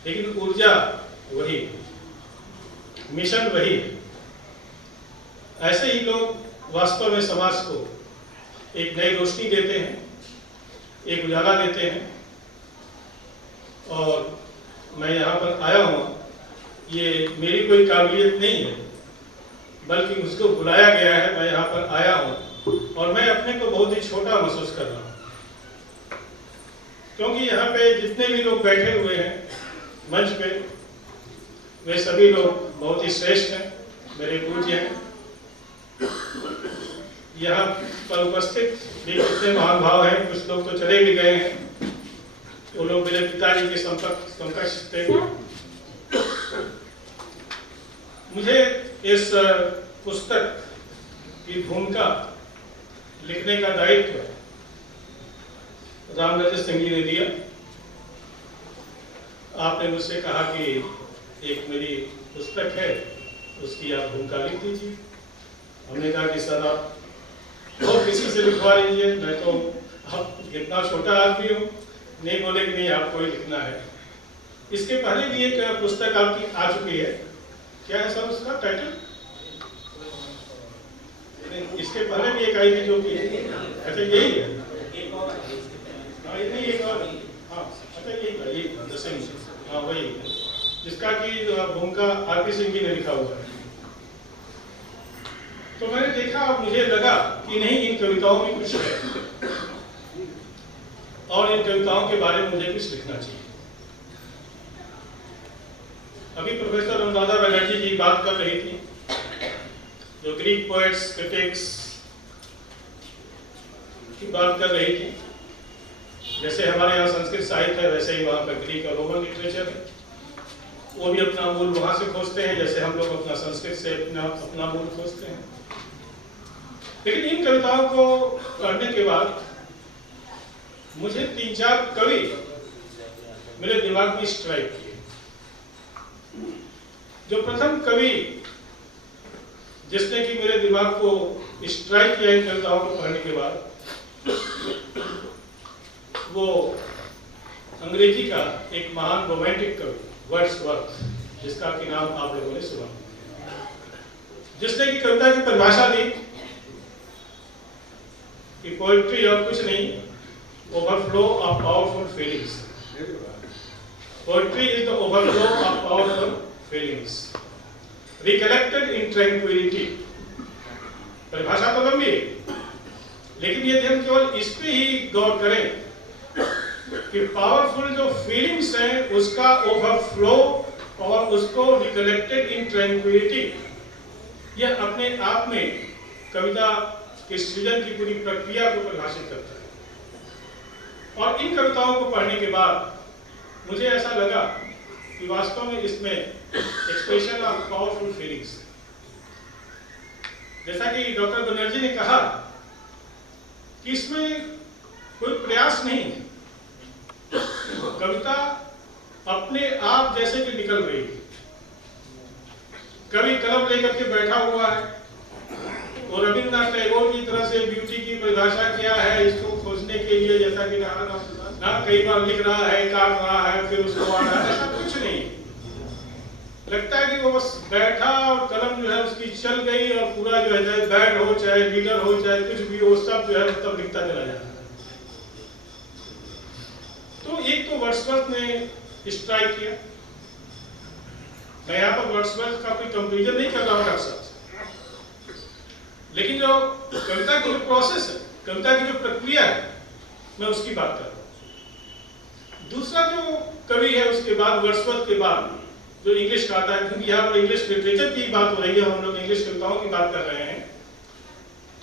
लेकिन ऊर्जा वही, मिशन वही। ऐसे ही लोग वास्तव में समाज को एक नई रोशनी देते हैं, एक उजाला देते हैं। और मैं यहाँ पर आया हूँ, ये मेरी कोई काबिलियत नहीं है, बल्कि उसको बुलाया गया है। मैं यहाँ पर आया हूँ और मैं अपने को बहुत ही छोटा महसूस कर रहा हूँ, क्योंकि यहाँ पे जितने भी लोग बैठे हुए हैं मंच पे, वे सभी लोग बहुत ही श्रेष्ठ हैं, मेरे पूज्य हैं। यहाँ पर उपस्थित भी कितने महान भाव हैं, कुछ लोग तो चले भी गए हैं, वो लोग मेरे पिताजी के समकक्ष थे। मुझे इस पुस्तक की भूमिका लिखने का दायित्व रामराज सिंह जी ने दिया। आपने मुझसे कहा कि एक मेरी पुस्तक है, उसकी आप भूमिका लिख दीजिए। हमने कहा कि सर आप और किसी से लिखवा लीजिए, मैं तो अब इतना छोटा आदमी हूँ। नहीं बोले कि नहीं आपको ही लिखना है। इसके पहले भी एक पुस्तक आपकी आ चुकी है, क्या है सर उसका टाइटल? इसके पहले भी एक आई थी जो कि अच्छा यही है, नहीं एक और, हाँ अच्छा यही दसवीं, हाँ वही, जिसका कि भूमिका आरपी सिंह जी ने लिखा हुआ है। तो मैंने देखा और मुझे लगा कि नहीं, इन कविताओं में कुछ है और इन कविताओं के बारे में मुझे कुछ लिखना चाहिए। अभी प्रोफेसर अनुराधा बनर्जी जी बात कर रही थी, जो ग्रीक पोएट्स, क्रिटिक्स की बात कर रही थी। जैसे हमारे यहाँ संस्कृत साहित्य है, वैसे ही वहाँ पर ग्रीक और रोमन लिटरेचर है। वो भी अपना मूल वहाँ से खोजते हैं, जैसे हम लोग अपना संस्कृत से अपना मूल खोजते हैं। लेकिन इन कविताओं को पढ़ने के बाद मुझे 3-4 कवि मेरे दिमाग में स्ट्राइक किए। जो प्रथम कवि जिसने कि मेरे दिमाग को स्ट्राइक किया इन कविताओं को पढ़ने के बाद, वो अंग्रेजी का एक महान रोमांटिक कवि वर्ड्सवर्थ, जिसका कि नाम आप लोगों ने सुना, जिसने की कविता की परिभाषा दी कि पोएट्री और कुछ नहीं, overflow of powerful feelings. Poetry is the overflow of powerful feelings recollected in tranquillity. परिभाषा तो लंबी है, लेकिन यदि हम केवल इस पे ही गौर करें कि पावरफुल जो फीलिंग्स हैं उसका ओवरफ्लो और उसको रिकलेक्टेड इन ट्रैंक्विलिटी, यह अपने आप में कविता के सृजन की पूरी प्रक्रिया को परिभाषित करता है। और इन कविताओं को पढ़ने के बाद मुझे ऐसा लगा कि वास्तव में इसमें एक्सप्रेशन ऑफ पावरफुल फीलिंग्स, जैसा कि डॉक्टर बनर्जी ने कहा कि इसमें कोई प्रयास नहीं है, कविता अपने आप जैसे कि निकल रही है। कवि कलम लेकर के बैठा हुआ है और रविन्द्रनाथ टैगोर की तरह से ब्यूटी की परिभाषा क्या है इसको खोजने के लिए, जैसा कि ना कई बार लिख रहा है, काट रहा है, फिर उसको आ रहा है, ऐसा कुछ नहीं। लगता है कि वो बस बैठा और कलम जो है उसकी चल गई और पूरा जो है, चाहे बैड हो चाहे लीडर हो चाहे कुछ भी हो, सब जो है तब लिखता चला जाता है। तो एक तो वर्ड्सवर्थ ने स्ट्राइक किया। मैं यहाँ पर वर्ड्सवर्थ का कोई कंपेरिजन नहीं कर रहा हूँ डॉक्टर साहब, लेकिन जो कविता की जो प्रोसेस है, कविता की जो प्रक्रिया है, मैं उसकी बात कर रहा हूँ। दूसरा जो कवि है उसके बाद, वर्ड्सवर्थ के बाद जो इंग्लिश का आता है, क्योंकि यहाँ पर इंग्लिश लिटरेचर की बात हो रही है, हम लोग इंग्लिश कविताओं की बात कर रहे हैं,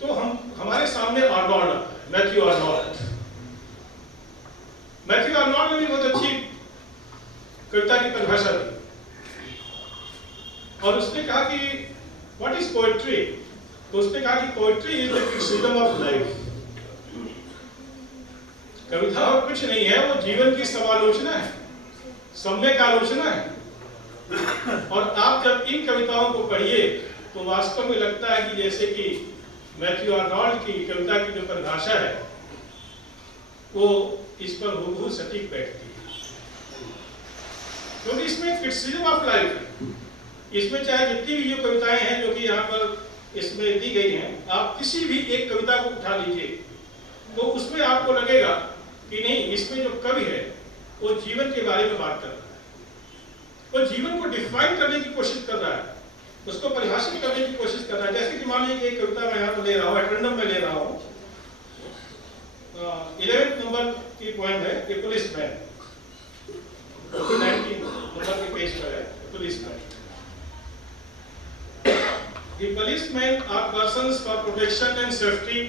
तो तो हमारे सामने आर्नोल्ड आता है, मैथ्यू आर्नोल्ड। मैथ्यू आर्नोल्ड ने भी बहुत अच्छी कविता की परिभाषा दी और उसने कहा कि व्हाट इज पोएट्री। तो उसने कहा कि poetry is the criticism of life. कविता और कुछ नहीं है, वो जीवन की समालोचना है, सम्यक आलोचना है। और आप जब इन कविताओं को पढ़िए तो वास्तव में लगता है कि जैसे कि मैथ्यू आर्नोल्ड की कविता की जो परिभाषा है वो इस पर हूबहू सटीक बैठती है, क्योंकि इसमें क्रिटिसिज्म ऑफ लाइफ है। इसमें चाहे जितनी भी जो कविताएं हैं जो कि यहाँ पर इसमें दी गई हैं, आप किसी भी एक कविता को उठा लीजिए तो उसमें आपको लगेगा कि नहीं, इसमें जो कवि है वो जीवन के बारे में बात कर रहा है, वो जीवन को डिफाइन करने की कोशिश कर रहा है, उसको परिभाषित करने की कोशिश कर रहा है। जैसे कि मान लीजिए एक कविता मैं यहाँ पर ले रहा हूँ, एट्रेंडम में ले रहा हूँ, 11th नंबर की पोएम है ए पुलिसमैन, 19 नंबर के पेज पर है policeman. The policemen are persons for protection and safety,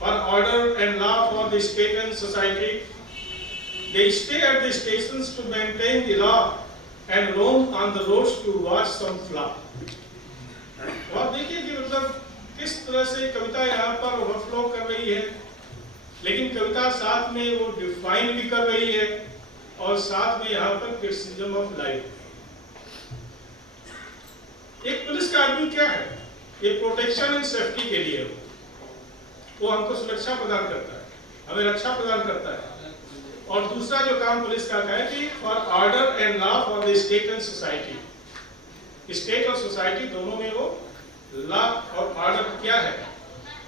for order and law for the state and society. They stay at the stations to maintain the law and roam on the roads to watch some flaw. तो आप देखिए कि मतलब किस तरह से कविता यहाँ पर ओवरफ्लो कर रही है, लेकिन कविता साथ में वो डिफाइन भी कर रही है और साथ में यहाँ पर क्रिटिसिज्म ऑफ लाइफ। एक पुलिस का आदमी क्या है, ये प्रोटेक्शन एंड सेफ्टी के लिए वो हमको सुरक्षा प्रदान करता है, हमें रक्षा प्रदान करता है। और दूसरा जो काम पुलिस का है कि for order and law for the state and society. State और सोसाइटी दोनों में वो लॉ और ऑर्डर क्या है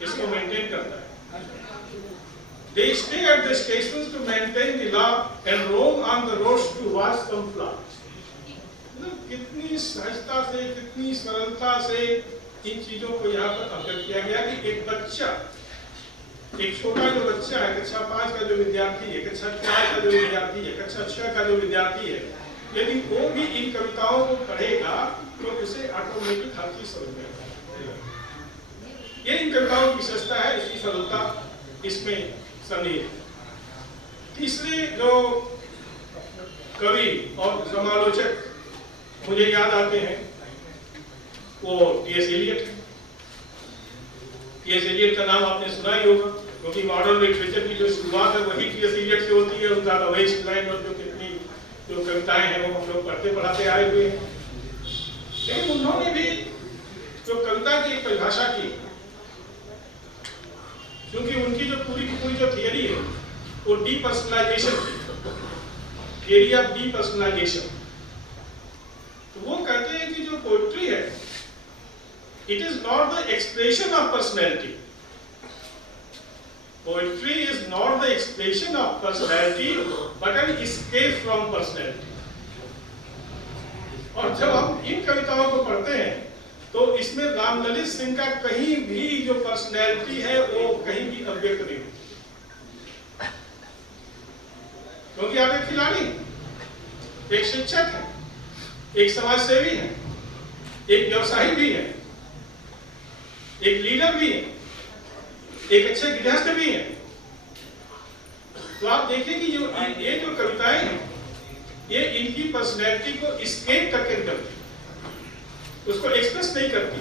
इसको मेंटेन करता है। They stay at the stations to maintain the law and roam on the roads to watch some flaws. कितनी सहजता से, कितनी सरलता से इन चीजों को यहाँ पर अवगत किया गया कि एक बच्चा, एक छोटा जो बच्चा है, कक्षा 5 का जो विद्यार्थी है, कक्षा 4 का जो विद्यार्थी है, कक्षा 6 का जो विद्यार्थी है, यदि वो भी इन कविताओं को पढ़ेगा तो उसे ऑटोमेटिक हर चीज समझ में आएगा। ये इन कविताओं की विशेषता है, इसकी सरलता इसमें सन्निहित। तीसरे जो कवि और समालोचक मुझे याद आते हैं वो टी.एस. एलियट। टी.एस. एलियट का नाम आपने सुना ही होगा, क्योंकि मॉडर्न लिटरेचर की जो शुरुआत है वही टी.एस. एलियट से होती है। उनका द वेस्ट लाइन और जो कितनी जो कविताएं हैं वो हम लोग पढ़ते पढ़ाते आए हुए हैं। लेकिन उन्होंने भी जो कविता की एक परिभाषा की, क्योंकि उनकी जो पूरी की पूरी जो थियरी है वो डीपर्सनलाइजेशन थी, थियरी ऑफ डीपर्सनलाइजेशन। तो वो कहते हैं कि जो पोएट्री है it is not the expression of personality. Poetry is not the expression of personality but an escape from personality. और जब हम इन कविताओं को पढ़ते हैं तो इसमें रामललित सिंह का कहीं भी जो पर्सनैलिटी है वो कहीं भी अभिव्यक्त नहीं होती, क्योंकि आप एक खिलाड़ी, एक शिक्षक है, एक समाज सेवी है, एक व्यवसायी भी है, एक लीडर भी है, एक अच्छे गृहस्थ भी है। तो आप देखिए कि ये जो कविताएं हैं ये इनकी पर्सनैलिटी को एस्केप करके निकलती, उसको एक्सप्रेस नहीं करती।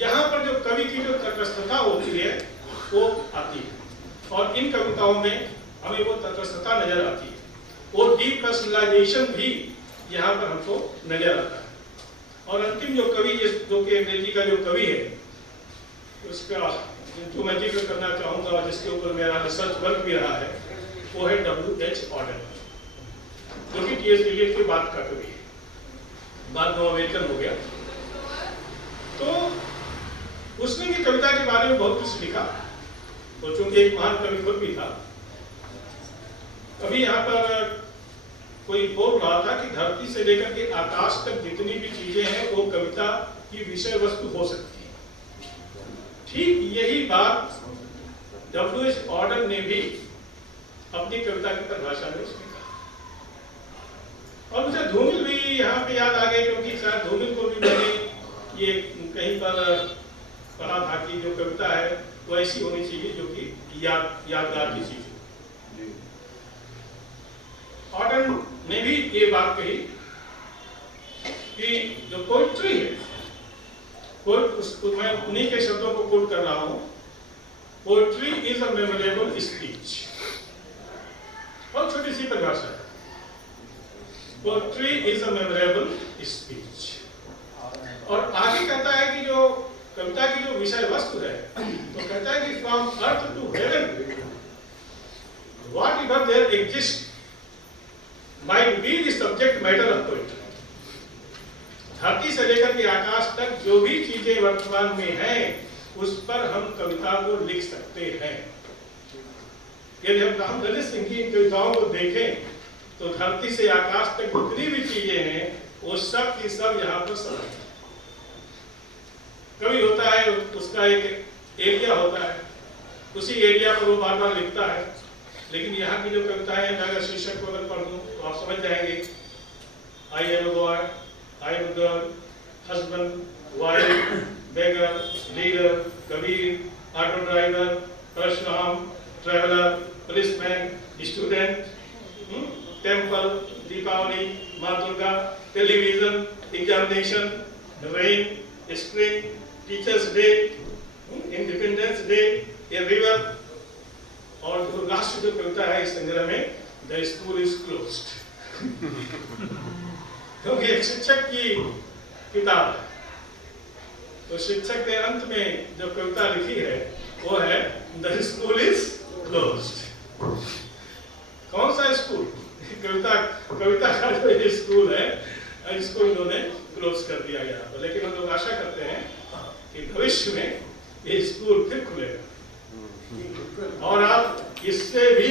यहाँ पर जो कवि की जो तटस्थता होती है वो आती है, और इन कविताओं में हमें वो तटस्थता नजर आती है, वो डीपर्सनलाइजेशन भी यहाँ पर हमको नजर आता है। और अंतिम जो कवि जो कि अंग्रेजी का जो कवि है उसका जो मैं जिक्र करना चाहूँगा, जिसके ऊपर मेरा रिसर्च वर्क भी रहा है, वो है W.H. ऑर्डन, जो कि टी.एस. एलियट के बाद का कवि है, बाद में अमेरिकन हो गया। तो उसने भी कविता के बारे में बहुत कुछ लिखा, और चूंकि एक महान कवि खुद भी था। अभी यहाँ पर कोई बोल रहा था कि धरती से लेकर के आकाश तक जितनी भी चीजें हैं वो कविता की विषय वस्तु हो सकती है। ठीक यही बात W.H. ऑर्डन ने भी अपनी कविता की परिभाषा में उसने कहा। और मुझे धूमिल भी यहाँ पे याद आ गए, क्योंकि शायद धूमिल को भी मैंने ये कहीं पर पढ़ा था कि जो कविता है वो ऐसी होनी चाहिए जो कि यादगार की चीज हो। ऑटन ने भी ये बात कही कि जो पोइट्री है, मैं उन्हीं के शब्दों को कोट कर रहा हूं, poetry is a memorable speech. बहुत छोटी सी परिभाषा है, poetry is a memorable speech. और आगे कहता है कि जो कविता की जो विषय वस्तु है, तो कहता है कि from earth to heaven whatever there exist might be the subject matter of poetry. धरती से लेकर के आकाश तक जो भी चीजें वर्तमान में हैं, उस पर हम कविता को लिख सकते हैं। यदि हम रामदलित सिंह की कविताओं को देखें तो धरती से आकाश तक जितनी भी चीजें हैं वो सब की सब यहाँ पर समाहित है। कवि होता है, उसका एक एरिया होता है, उसी एरिया पर वो बार बार लिखता है। लेकिन यहाँ की जो कविताएं हैं, मैं अगर शीर्षक को अगर पढ़ दूं तो आप समझ जाएंगे। I am a boy, I am a girl, husband, wife, beggar, leader, Kabir, auto driver, Parshuram, traveller, policeman, student, temple, Deepavali, Maa Durga, television, examination, rain, spring, teachers day, independence day, a river. और जो लास्ट जो कविता है इस संग्रह में, द स्कूल इज क्लोज्ड। क्योंकि एक शिक्षक की किताब है, तो शिक्षक ने अंत में जो कविता लिखी है वो है द स्कूल इज क्लोज्ड। कौन सा स्कूल? कविता का जो स्कूल है, इसको इन्होंने क्लोज कर दिया गया। तो लेकिन हम लोग आशा करते हैं कि भविष्य में ये स्कूल फिर खुलेगा और आप इससे भी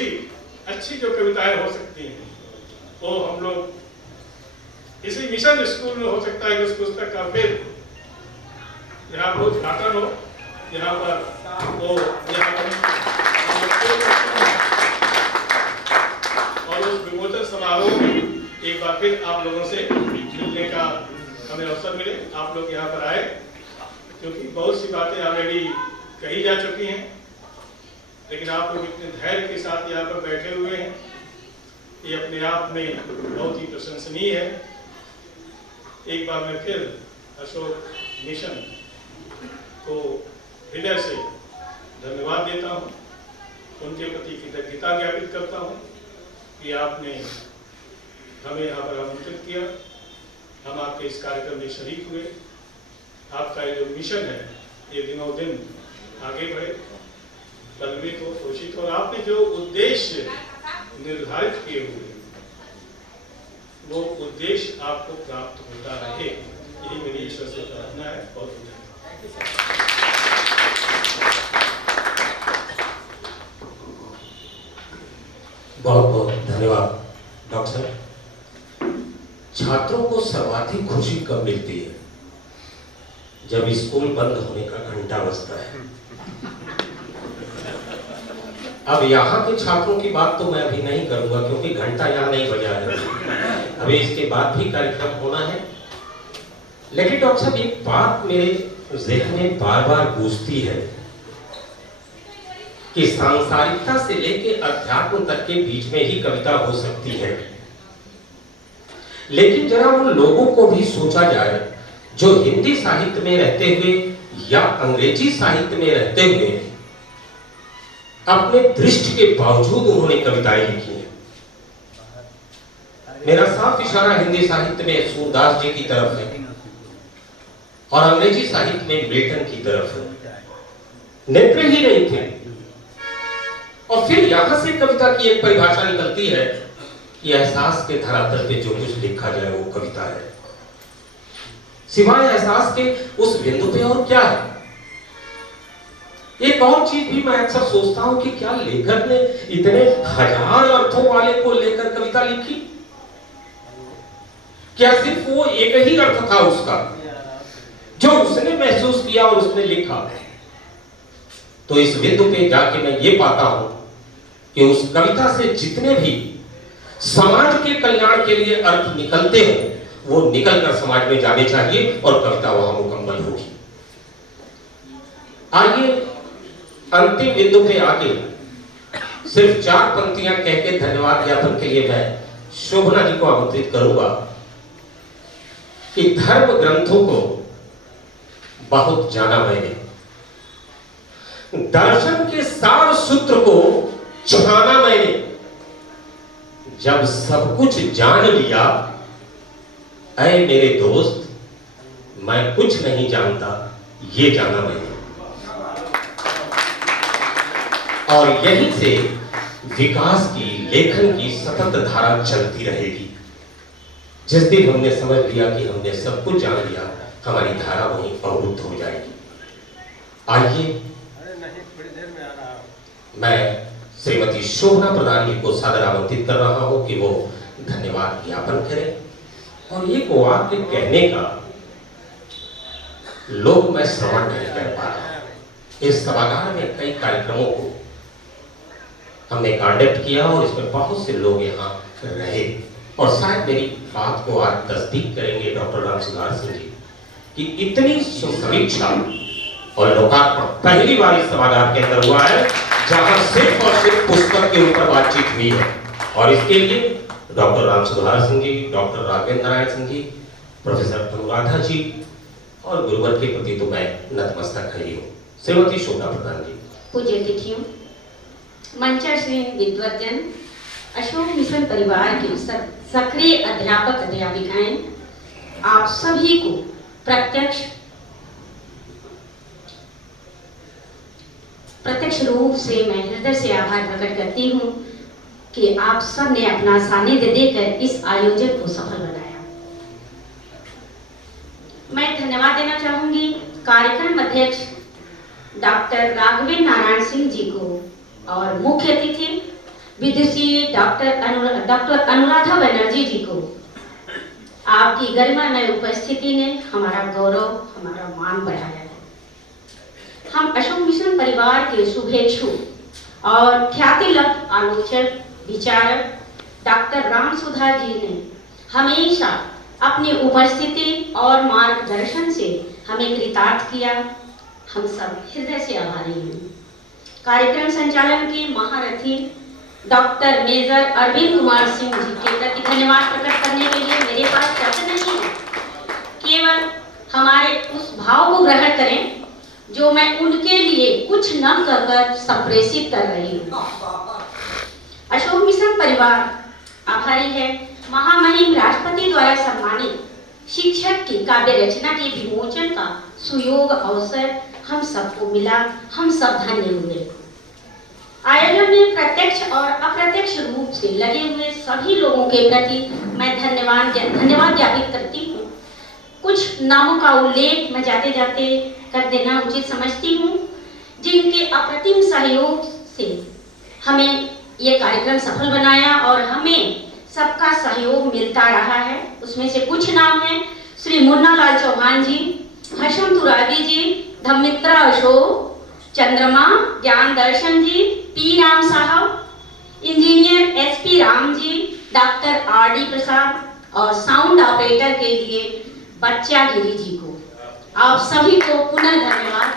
अच्छी जो कविताएं हो सकती हैं वो हम लोग इसी मिशन स्कूल में हो सकता है कि उस पुस्तक का फिर यहाँ पर उद्घाटन हो, यहाँ पर वो और उस विमोचन समारोह में एक बार फिर आप लोगों से मिलने का हमें अवसर मिले। आप लोग यहाँ पर आए क्योंकि बहुत सी बातें ऑलरेडी कही जा चुकी हैं, लेकिन आप लोग इतने धैर्य के साथ यहाँ पर बैठे हुए हैं, ये अपने आप में बहुत ही प्रशंसनीय है। एक बार मैं फिर अशोक मिशन को हृदय से धन्यवाद देता हूँ, उनके प्रति कृतज्ञता ज्ञापित करता हूँ कि आपने हमें यहाँ पर आमंत्रित किया, हम आपके इस कार्यक्रम में शरीक हुए। आपका ये जो मिशन है ये दिनों दिन आगे बढ़े, बलवित हो, पोषित हो। आपने जो उद्देश्य निर्धारित किए हुए वो उद्देश्य आपको प्राप्त होता रहे, यही मेरी ईश्वर से प्रार्थना है। बहुत बहुत धन्यवाद डॉक्टर साहब। छात्रों को सर्वाधिक खुशी कब मिलती है? जब स्कूल बंद होने का घंटा बजता है। अब यहाँ के छात्रों की बात तो मैं अभी नहीं करूंगा क्योंकि घंटा यहाँ नहीं बजा है, अभी इसके बाद भी कार्यक्रम होना है। लेकिन डॉक्टर साहब एक बात मेरे ज़हन में बार बार गूंजती है कि सांसारिकता से लेकर अध्यात्म तक के बीच में ही कविता हो सकती है, लेकिन जरा उन लोगों को भी सोचा जाए जो हिंदी साहित्य में रहते हुए या अंग्रेजी साहित्य में रहते हुए अपने दृष्टि के बावजूद उन्होंने कविताएं लिखी हैं। मेरा साफ इशारा हिंदी साहित्य में सूरदास जी की तरफ है और अंग्रेजी साहित्य में मिल्टन की तरफ है। नेत्र ही नहीं थे। और फिर यहां से कविता की एक परिभाषा निकलती है कि एहसास के धरातल पे जो कुछ लिखा जाए वो कविता है। सिवाय एहसास के उस बिंदु पे और क्या है? एक और चीज भी मैं अक्सर सोचता हूं कि क्या लेखक ने इतने हजार अर्थों वाले को लेकर कविता लिखी? क्या सिर्फ वो एक ही अर्थ था उसका जो उसने महसूस किया और उसने लिखा? तो इस बिंदु पे जाके मैं ये पाता हूं कि उस कविता से जितने भी समाज के कल्याण के लिए अर्थ निकलते हैं वो निकलकर समाज में जाने चाहिए और कविता वहां मुकम्मल होगी। आइए अंतिम बिंदु पे आके सिर्फ 4 पंक्तियां कह के धन्यवाद ज्ञापन के लिए मैं शोभना जी को आमंत्रित करूंगा कि धर्म ग्रंथों को बहुत जाना मैंने, दर्शन के सार सूत्र को छाना मैंने, जब सब कुछ जान लिया ऐ मेरे दोस्त मैं कुछ नहीं जानता ये जाना मैंने। और यहीं से विकास की, लेखन की सतत धारा चलती रहेगी। जिस दिन हमने समझ लिया कि हमने सब कुछ जान लिया, हमारी धारा वहीं अवरुद्ध हो जाएगी। आइए मैं श्रीमती शोभना प्रधान जी को सादर आमंत्रित कर रहा हूं कि वो धन्यवाद ज्ञापन करें। और एक वाक्य कहने का लोग मैं श्रवण नहीं कर पा रहा। इस सभागार में कई कार्यक्रमों को हमने कंडक्ट किया और इसमें बहुत से लोग यहाँ रहे और शायद मेरी बात को आज तस्दीक करेंगे डॉक्टर राम सुधार सिंह जी कि इतनी सुसमीक्षा और लोकार्पण पहली बार इस सभागार के अंदर हुआ है जहां सिर्फ और सिर्फ पुस्तक के ऊपर बातचीत हुई है। और इसके लिए डॉक्टर राम सुधार सिंह जी, डॉक्टर राघवेंद्र नारायण सिंह जी, प्रोफेसर अनुराधा जी और गुरुवर के प्रति तो मैं नतमस्तक खड़ी हूँ। श्रीमती शोभना प्रधान जी। पूज्य अतिथियों, मंचासीन विद्वतजन, अशोक मिशन परिवार के सक्रिय अध्यापक अध्यापिकाएं, आप सभी को प्रत्यक्ष रूप से मैं हृदय से आभार प्रकट करती हूँ कि आप सब ने अपना सानिध्य देकर इस आयोजन को सफल बनाया। मैं धन्यवाद देना चाहूंगी कार्यक्रम अध्यक्ष डॉक्टर राघवेंद्र नारायण सिंह जी को और मुख्य अतिथि विदुषी डॉक्टर अनुराधा बनर्जी जी को। आपकी गरिमामय उपस्थिति ने हमारा गौरव, हमारा मान बढ़ाया है। हम अशोक मिशन परिवार के शुभेच्छु और ख्यातिलब्ध आलोचक विचारक डॉक्टर राम सुधार जी ने हमेशा अपनी उपस्थिति और मार्गदर्शन से हमें कृतार्थ किया। हम सब हृदय से आभारी हैं। कार्यक्रम संचालन के महारथी डॉक्टर मेजर अरविंद कुमार सिंह जी के प्रति धन्यवाद प्रकट करने के लिए मेरे पास शब्द नहीं है। केवल हमारे उस भाव को ग्रहण करें जो मैं उनके लिए कुछ न कहकर संप्रेषित कर रही हूँ। अशोक मिशन परिवार आभारी है महामहिम राष्ट्रपति द्वारा सम्मानित शिक्षक की काव्य रचना के विमोचन का सुयोग अवसर हम सबको मिला। हम सब धन्य हुए। आयोजन में प्रत्यक्ष और अप्रत्यक्ष रूप से लगे हुए सभी लोगों के प्रति मैं धन्यवाद ज्ञापित करती हूँ। कुछ नामों का उल्लेख मैं जाते जाते कर देना उचित समझती हूँ, जिनके अप्रतिम सहयोग से हमें ये कार्यक्रम सफल बनाया और हमें सबका सहयोग मिलता रहा है। उसमें से कुछ नाम हैं श्री मुन्ना लाल चौहान जी, हशम तुरागी जी, धम्मित्रा अशोक, चंद्रमा ज्ञान दर्शन जी, पी राम साहब, engineer SP Ram ji, doctor RD. प्रसाद और साउंड ऑपरेटर के लिए बच्चा गिरी जी को। आप सभी को पुनः धन्यवाद।